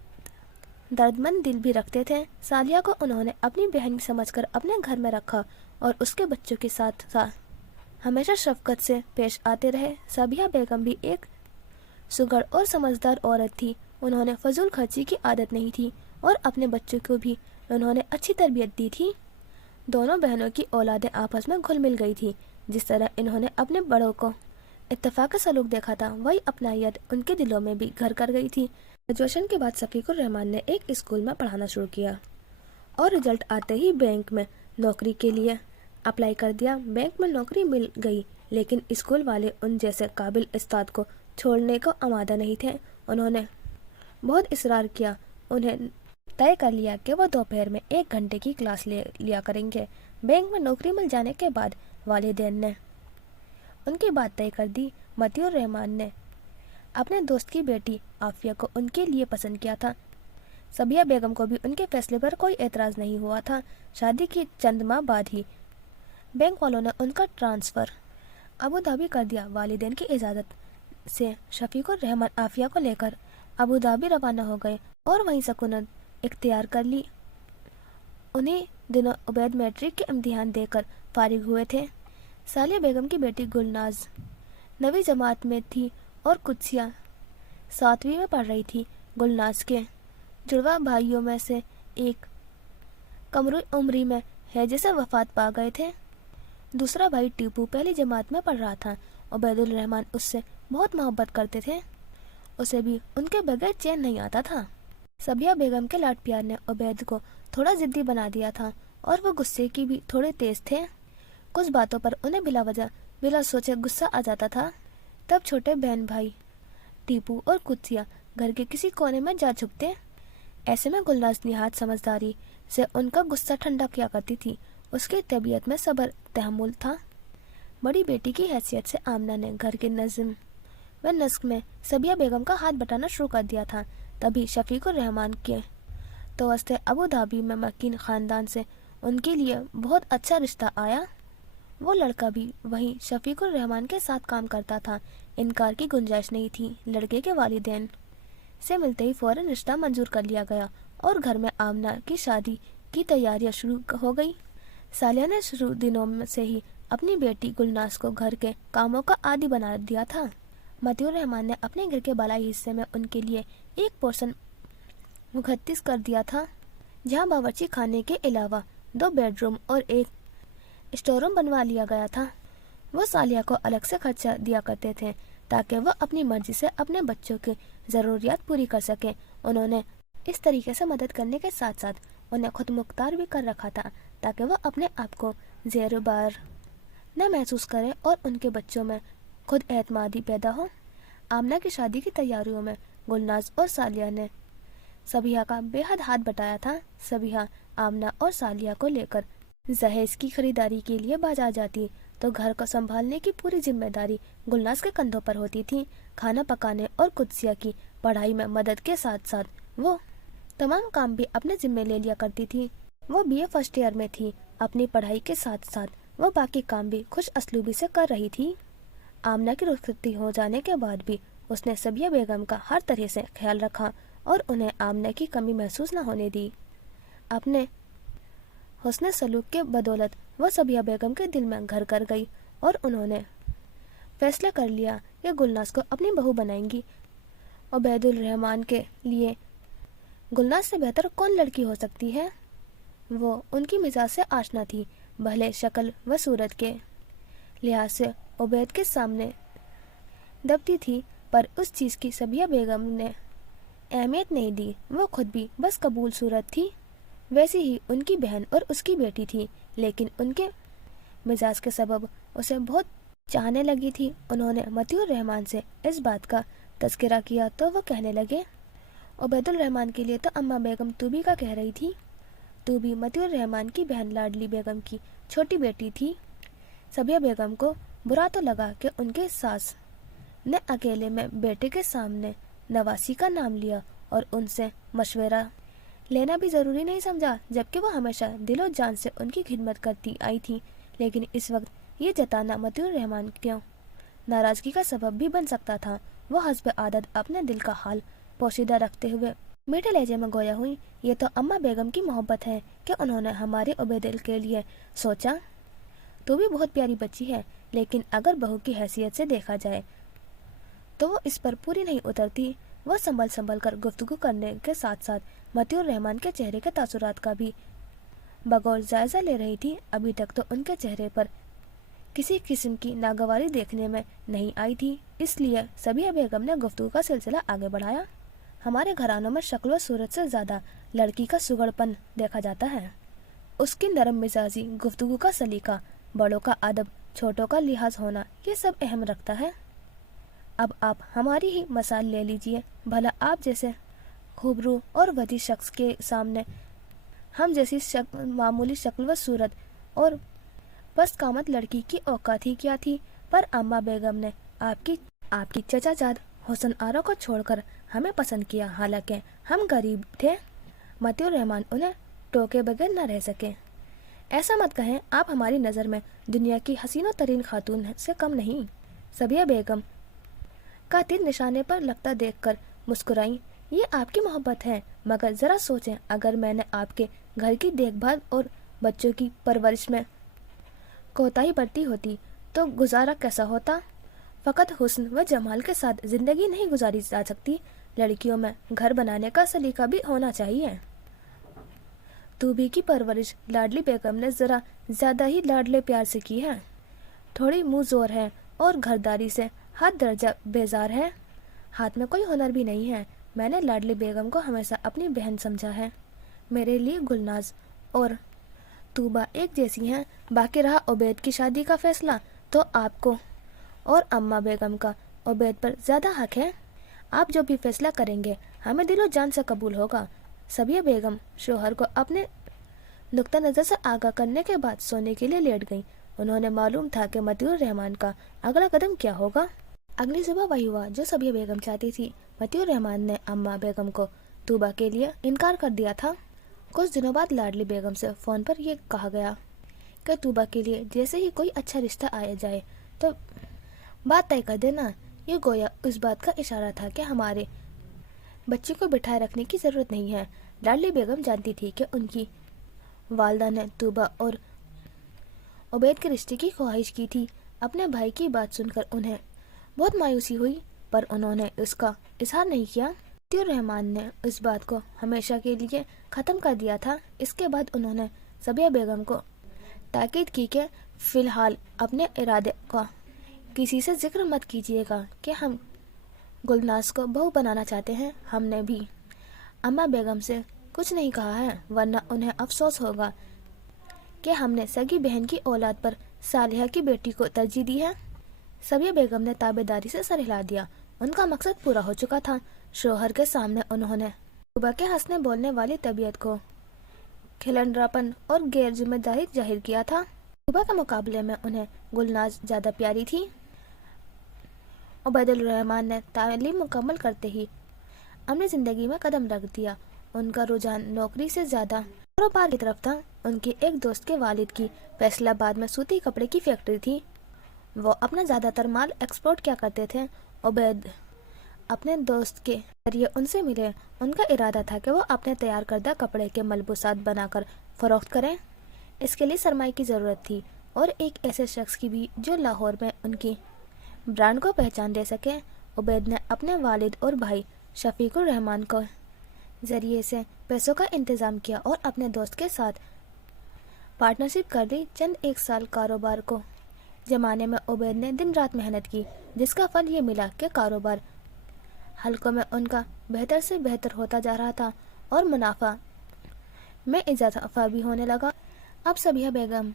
दर्दमंद दिल भी रखते थे। सालिया को उन्होंने अपनी बहन समझकर अपने घर में रखा और उसके बच्चों के साथ हमेशा शफकत से पेश आते रहे। सबिहा बेगम भी एक सुघड़ और समझदार औरत थी। उन्होंने फजूल खर्ची की आदत नहीं थी और अपने बच्चों को भी उन्होंने अच्छी तरबियत दी थी। दोनों बहनों की औलादें आपस में घुल मिल गई थी। जिस तरह इन्होंने अपने बड़ों को इत्तेफाक सलूक देखा था, वही अपनायत उनके दिलों में भी घर कर गई थी। ग्रेजुएशन के बाद शफीकुर रहमान ने एक स्कूल में पढ़ाना शुरू किया और रिजल्ट आते ही बैंक में नौकरी के लिए अप्लाई कर दिया। बैंक में नौकरी मिल गई, लेकिन स्कूल वाले उन जैसे काबिल उस्ताद को छोड़ने को आमादा नहीं थे। उन्होंने बहुत इसरार किया। उन्हें तय कर लिया कि वो दोपहर में 1 घंटे की क्लास ले लिया करेंगे। बैंक में नौकरी मिल जाने के बाद वालिदैन ने उनकी बात तय कर दी। मतियुर रहमान ने अपने दोस्त की बेटी आफिया को उनके लिए पसंद किया था। सबिहा बेगम को भी उनके फैसले पर कोई एतराज़ नहीं हुआ था। शादी के चंद माह बाद ही बैंक वालों ने उनका ट्रांसफ़र अबू धाबी कर दिया। वालिदैन की इजाज़त से शफीकुर रहमान आफिया को लेकर अबू धाबी रवाना हो गए और वहीं सकूनत इख्तियार कर ली। उन्हीं दिनों उबैद मैट्रिक के इम्तिहान देकर फारिग हुए थे। सालिया बेगम की बेटी गुलनाज 9वीं जमात में थी और कुदसिया 7वीं में पढ़ रही थी। गुलनाज के जुड़वा भाइयों में से एक कमर उम्री में है जिसे वफात पा गए थे। दूसरा भाई टीपू पहली जमात में पढ़ रहा था। उबैदुल रहमान उससे बहुत मोहब्बत करते थे। उसे भी उनके बगैर चैन नहीं आता था। सबिया बेगम के लाड प्यार ने उबैद को थोड़ा जिद्दी बना दिया था और वो गुस्से की भी थोड़े तेज थे। कुछ बातों पर उन्हें बिला वजह बिला सोचे गुस्सा आ जाता था। तब छोटे बहन भाई टीपू और कुत्सिया घर के किसी कोने में जा छुपते। ऐसे में गुलनाज निहायत समझदारी से उनका गुस्सा ठंडा किया करती थी। उसकी तबीयत में सब्र तहम्मुल था। बड़ी बेटी की हैसियत से आमना ने घर के नज़्म व नस्क में सबिया बेगम का हाथ बटाना शुरू कर दिया था। तभी शफीकुर रहमान के तो वस्ते अबू धाबी में मकीन ख़ानदान से उनके लिए बहुत अच्छा रिश्ता आया। वो लड़का भी वहीं शफीकुर रहमान के साथ काम करता था। इनकार की गुंजाइश नहीं थी। लड़के के वालिदैन से मिलते ही फौरन रिश्ता मंजूर कर लिया गया और घर में आमना की शादी की तैयारियां शुरू हो गई। सालिया ने शुरू दिनों में से ही अपनी बेटी गुलनाज को घर के कामों का आदी बना दिया था। मतियुर रहमान ने अपने घर के बालाई हिस्से में उनके लिए एक पोर्शन मुखत्तिस कर दिया था, जहां बावर्ची खाने के अलावा 2 बेडरूम और एक स्टोर रूम बनवा लिया गया था। वो सालिया को अलग से खर्चा दिया करते थे ताकि वह अपनी मर्जी से अपने बच्चों की ज़रूरियात पूरी कर सके। उन्होंने इस तरीके से मदद करने के साथ साथ उन्हें खुद मुख्तार भी कर रखा था ताकि वह अपने आप को ज़ेर-बार न महसूस करे और उनके बच्चों में खुद एतमादी पैदा हो। आमना की शादी की तैयारियों में गुलनाज और सालिया ने सबिहा का बेहद हाथ बटाया था। सबिहा आमना और सालिया को लेकर जहेज की खरीदारी के लिए बाजार जाती तो घर को संभालने की पूरी जिम्मेदारी गुलनाज के कंधों पर होती थी। खाना पकाने और कुदसिया की पढ़ाई में मदद के साथ साथ वो तमाम काम भी अपने जिम्मे ले लिया करती थी। वो बीए फर्स्ट ईयर में थी। अपनी पढ़ाई के साथ साथ वो बाकी काम भी खुश असलूबी से कर रही थी। आमना की रुखसती हो जाने के बाद भी उसने सबिया बेगम का हर तरह से ख्याल रखा और उन्हें आमना की कमी महसूस न होने दी। अपने हुस्न सलूक के बदौलत वह सबिया बेगम के दिल में घर कर गई और उन्होंने फैसला कर लिया कि गुलनाज को अपनी बहू बनाएंगी। उबैदुल रहमान के लिए गुलनाज से बेहतर कौन लड़की हो सकती है। वो उनकी मिजाज से आशना थी। भले शक्ल व सूरत के लिहाज से उबैद के सामने दबती थी, पर उस चीज़ की सबिया बेगम ने अहमियत नहीं दी। वो खुद भी बस कबूल सूरत थी। वैसी ही उनकी बहन और उसकी बेटी थी, लेकिन उनके मिजाज के सबब उसे बहुत चाहने लगी थी। उन्होंने मतियुर रहमान से इस बात का तज़किरा किया तो वो कहने लगे, उबैदुल रहमान के लिए तो अम्मा बेगम तूबी का कह रही थी। तूबी मतियुर रहमान की बहन लाडली बेगम की छोटी बेटी थी। सबिया बेगम को बुरा तो लगा कि उनके सास ने अकेले में बेटे के सामने नवासी का नाम लिया और उनसे मशवरा लेना भी ज़रूरी नहीं समझा, जबकि वो हमेशा दिलो जान से उनकी खिदमत करती आई थी। लेकिन इस वक्त ये जताना मतियुर रहमान क्यों नाराज़गी का सबब भी बन सकता था। वो हस्ब आदत अपने दिल का हाल पोशीदा रखते हुए मीठे लहजे में गोया हुई, ये तो अम्मा बेगम की मोहब्बत है कि उन्होंने हमारे उबैदिल के लिए सोचा। तो भी बहुत प्यारी बच्ची है, लेकिन अगर बहू की हैसियत से देखा जाए तो वो इस पर पूरी नहीं उतरती। वह संभल कर गुफ्तगू करने के साथ साथ मतियुर रहमान के चेहरे के तासुरात का भी बगौर जायजा ले रही थी। अभी तक तो उनके चेहरे पर किसी किस्म की नागवारी देखने में नहीं आई थी, इसलिए सबिया बेगम ने गुफ्तगू का सिलसिला आगे बढ़ाया। हमारे घरानों में शक्ल व सूरत से ज़्यादा लड़की का सुगड़पन देखा जाता है। उसकी नरम मिजाजी, गुफ्तगू का सलीका, बड़ों का अदब, छोटों का लिहाज होना, ये सब अहम रखता है। अब आप हमारी ही मिसाल ले लीजिए। भला आप जैसे खूबरू और वदी शख्स के सामने हम जैसी मामूली शक्ल व सूरत और बस कामत लड़की की औकात ही क्या थी। पर अम्मा बेगम ने आपकी चचाजाद हुसन आरा को छोड़कर हमें पसंद किया, हालांकि हम गरीब थे। मतियुर रहमान उन्हें टोके बगैर न रह सके। ऐसा मत कहें, आप हमारी नज़र में दुनिया की हसीनो तरीन खातून से कम नहीं। सबिया बेगम का तीर निशाने पर लगता देखकर मुस्कुराई। ये आपकी मोहब्बत है, मगर ज़रा सोचें, अगर मैंने आपके घर की देखभाल और बच्चों की परवरिश में कोताही बरती होती तो गुजारा कैसा होता। फ़कत हुस्न व जमाल के साथ ज़िंदगी नहीं गुजारी जा सकती, लड़कियों में घर बनाने का सलीका भी होना चाहिए। तूबी की परवरिश लाडली बेगम ने जरा ज्यादा ही लाडले प्यार से की है। थोड़ी मुंह जोर है और घरदारी से हाथ दर्जा बेजार है। हाथ में कोई हुनर भी नहीं है। मैंने लाडली बेगम को हमेशा अपनी बहन समझा है। मेरे लिए गुलनाज और तूबा एक जैसी हैं। बाकी रहा उबैद की शादी का फैसला, तो आपको और अम्मा बेगम का उबैद पर ज्यादा हक है। आप जो भी फैसला करेंगे हमें दिलो जान से कबूल होगा। सबिया बेगम शोहर को अपने नुक्ता नजर से आगाह करने के बाद सोने के लिए लेट गईं। उन्होंने मालूम था कि मतीउर रहमान का अगला कदम क्या होगा। अगली सुबह वही हुआ जो सबिया बेगम चाहती थी। मतीउर रहमान ने अम्मा बेगम को तूबा के लिए इनकार कर दिया था। कुछ दिनों बाद लाडली बेगम से फोन पर यह कहा गया कि तूबा के लिए जैसे ही कोई अच्छा रिश्ता आया जाए तो बात तय कर देना। ये गोया उस बात का इशारा था कि हमारे बच्ची को बिठाए रखने की जरूरत नहीं है। लाडली बेगम जानती थी कि उनकी वालदा ने तूबा और उबैद के रिश्ते की ख्वाहिश की थी। अपने भाई की बात सुनकर उन्हें बहुत मायूसी हुई, पर उन्होंने उसका इजहार नहीं किया। मतीउर रहमान ने उस बात को हमेशा के लिए खत्म कर दिया था। इसके बाद उन्होंने सबिया बेगम को ताकीद की कि फिलहाल अपने इरादे का किसी से जिक्र मत कीजिएगा कि हम गुलनाज को बहू बनाना चाहते हैं। हमने भी अम्मा बेगम से कुछ नहीं कहा है, वरना उन्हें अफसोस होगा कि हमने सगी बहन की औलाद पर सालिहा की बेटी को तरजीह दी है। सबिया बेगम ने ताबेदारी से सर हिला दिया। उनका मकसद पूरा हो चुका था। शोहर के सामने उन्होंने तूबा के हंसने बोलने वाली तबीयत को खिलंडरापन और गैर जिम्मेदारी जाहिर किया था। तूबा के मुकाबले में उन्हें गुलनाज ज्यादा प्यारी थी। उबैदुल रहमान ने तालीम मुकम्मल करते ही अपनी जिंदगी में कदम रख दिया। उनका रुझान नौकरी से ज्यादा कारोबार की तरफ था। उनके एक दोस्त के वालिद की फैसलाबाद में सूती कपड़े की फैक्ट्री थी। वो अपना ज्यादातर माल एक्सपोर्ट किया करते थे। उबैद अपने दोस्त के जरिए उनसे मिले। उनका इरादा था कि वो अपने तैयार करदा कपड़े के मलबूसात बनाकर फरोख्त करें। इसके लिए सरमाए की जरूरत थी और एक ऐसे शख्स की भी जो लाहौर में उनकी ब्रांड को पहचान दे सके। उबैद ने अपने वालिद और भाई शफीकुर रहमान को जरिए से पैसों का इंतजाम किया और अपने दोस्त के साथ पार्टनरशिप कर ली। चंद एक साल कारोबार को जमाने में उबैद ने दिन रात मेहनत की, जिसका फल ये मिला कि कारोबार हल्कों में उनका बेहतर से बेहतर होता जा रहा था और मुनाफा में इजाफा भी होने लगा। अब सबिया बेगम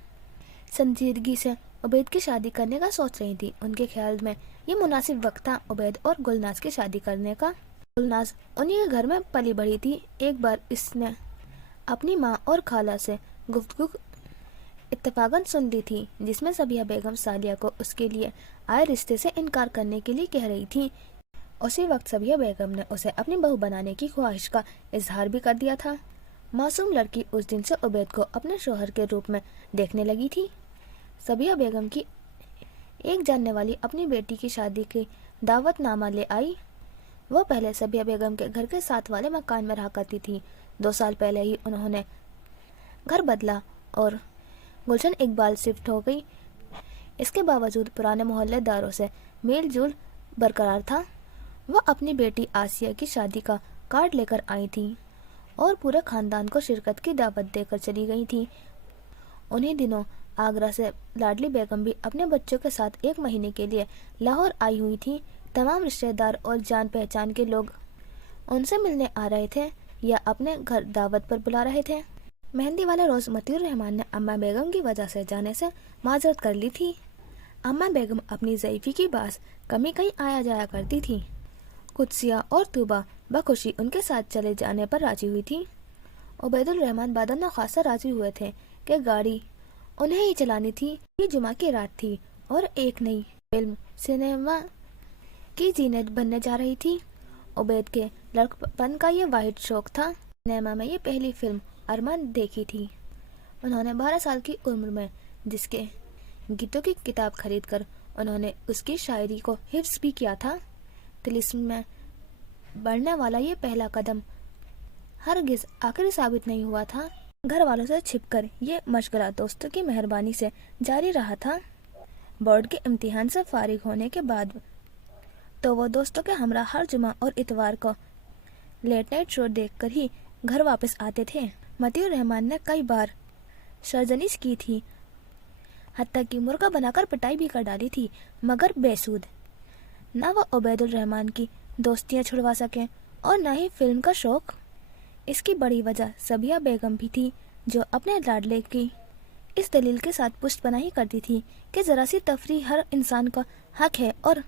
संजीदगी से उबैद की शादी करने का सोच रही थी। उनके ख्याल में ये मुनासिब वक्त था उबैद और गुलनाज की शादी करने का। गुलनाज उन्हीं के घर में पली बढ़ी थी। एक बार इसने अपनी माँ और खाला से गुफ्तगू इत्तेफाकन सुन ली थी, जिसमें सबिया बेगम सालिया को उसके लिए आए रिश्ते से इनकार करने के लिए कह रही थी। उसी वक्त सबिया बेगम ने उसे अपनी बहू बनाने की ख्वाहिश का इजहार भी कर दिया था। मासूम लड़की उस दिन से उबैद को अपने शोहर के रूप में देखने लगी थी। सबिया बेगम की एक जानने वाली अपनी बेटी की शादी की दावतनामा ले आई। वो पहले सबिया बेगम के घर के साथ वाले मकान में रहा करती थी। 2 साल पहले ही उन्होंने घर बदला और गुलशन इकबाल शिफ्ट हो गई। इसके बावजूद पुराने मोहल्लेदारों से मेल जोल बरकरार था। वो अपनी बेटी आसिया की शादी का कार्ड लेकर आई थी और पूरे खानदान को शिरकत की दावत देकर चली गई थी। उन्हीं दिनों आगरा से लाडली बेगम भी अपने बच्चों के साथ 1 महीने के लिए लाहौर आई हुई थी। तमाम रिश्तेदार और जान पहचान के लोग उनसे मिलने आ रहे थे या अपने घर दावत पर बुला रहे थे। मेहंदी वाले रोज मतीउर रहमान ने अम्मा बेगम की वजह से जाने से माजरत कर ली थी। अम्मा बेगम अपनी ज़ईफ़ी की बास कमी कहीं आया जाया करती थी। कुदसिया और तूबा बखुशी उनके साथ चले जाने पर राजी हुई थी। उबैदुल रहमान बादन खासा राजी हुए थे कि गाड़ी उन्हें ही चलानी थी। ये जुमा की रात थी और एक नई फिल्म सिनेमा की जीनत बनने जा रही थी। उबैद के लड़कपन का ये वाहिद शौक था। सिनेमा में ये पहली फिल्म अरमान देखी थी। उन्होंने 12 साल की उम्र में जिसके गीतों की किताब खरीदकर उन्होंने उसकी शायरी को हिफ्ज भी किया था। तिलिस्म में बढ़ने वाला ये पहला कदम हरगिज आखिरी साबित नहीं हुआ था। घर वालों से छिपकर ये मशगरा दोस्तों की मेहरबानी से जारी रहा था। बोर्ड के इम्तिहान से फारिग होने के बाद तो वो दोस्तों के हमरा हर जुमा और इतवार को लेट नाइट शो देखकर ही घर वापस आते थे। मतीउर रहमान ने कई बार सर्जरीज की थी, हत्या की मुर्गा बनाकर पिटाई भी कर डाली थी, मगर बेसूद। न वो उबैदुल रहमान की दोस्तियां छुड़वा सके और न ही फिल्म का शौक। इसकी बड़ी वजह सबिया बेगम भी थी, जो अपने लाडले की इस दलील के साथ पुष्टपनाही करती थी कि जरा सी तफरीह हर इंसान का हक है, और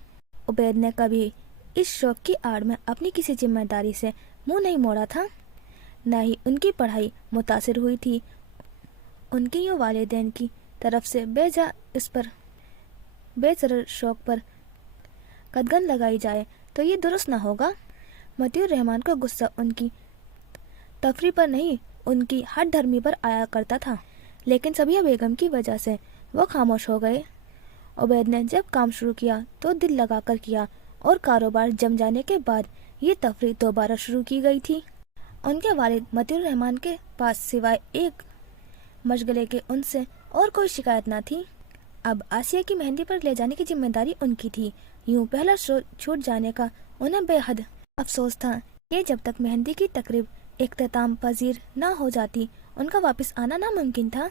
उबैद ने कभी इस शौक की आड़ में अपनी किसी जिम्मेदारी से मुंह नहीं मोड़ा था। न ही उनकी पढ़ाई मुतासिर हुई थी। उनके यूँ वालिदैन की तरफ से बेजा इस पर बेजर शौक पर कदगन लगाई जाए तो ये दुरुस्त न होगा। मतीउर रहमान का गुस्सा उनकी तफरी पर नहीं, उनकी हट धर्मी पर आया करता था, लेकिन सबिया बेगम की वजह से वो खामोश हो गए। उबैद ने जब काम शुरू किया तो दिल लगाकर किया, और कारोबार जम जाने के बाद ये तफरी दोबारा शुरू की गई थी। उनके वालिद मतीउर रहमान के पास सिवाय एक मशगले के उनसे और कोई शिकायत न थी। अब आसिया की मेहंदी पर ले जाने की जिम्मेदारी उनकी थी। यूं पहला शो छूट जाने का उन्हें बेहद अफसोस था कि जब तक मेहंदी की तकरीब इख्तिताम पजीर न हो जाती, उनका वापस आना नामुमकिन था।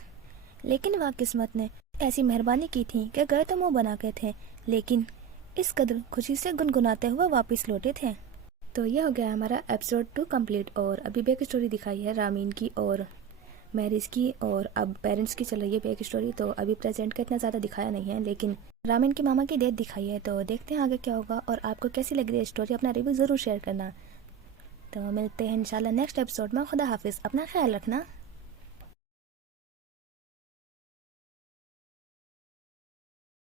लेकिन वह किस्मत ने ऐसी मेहरबानी की थी कि गए तो मुंह बना के थे, लेकिन इस कदर खुशी से गुनगुनाते हुए वापस लौटे थे। तो यह हो गया हमारा एपिसोड 2 कंप्लीट। और अभी बैक स्टोरी दिखाई है रामीन की और मैरिज की, और अब पेरेंट्स की चल रही है बैक स्टोरी। तो अभी प्रेजेंट का इतना ज़्यादा दिखाया नहीं है, लेकिन रामीन की मामा की डेथ दिखाई है। तो देखते हैं आगे क्या होगा, और आपको कैसी लग रही है स्टोरी, अपना रिव्यू ज़रूर शेयर करना। तो मिलते हैं इंशाल्लाह नेक्स्ट एपिसोड में। खुदा हाफिज़, अपना ख्याल रखना।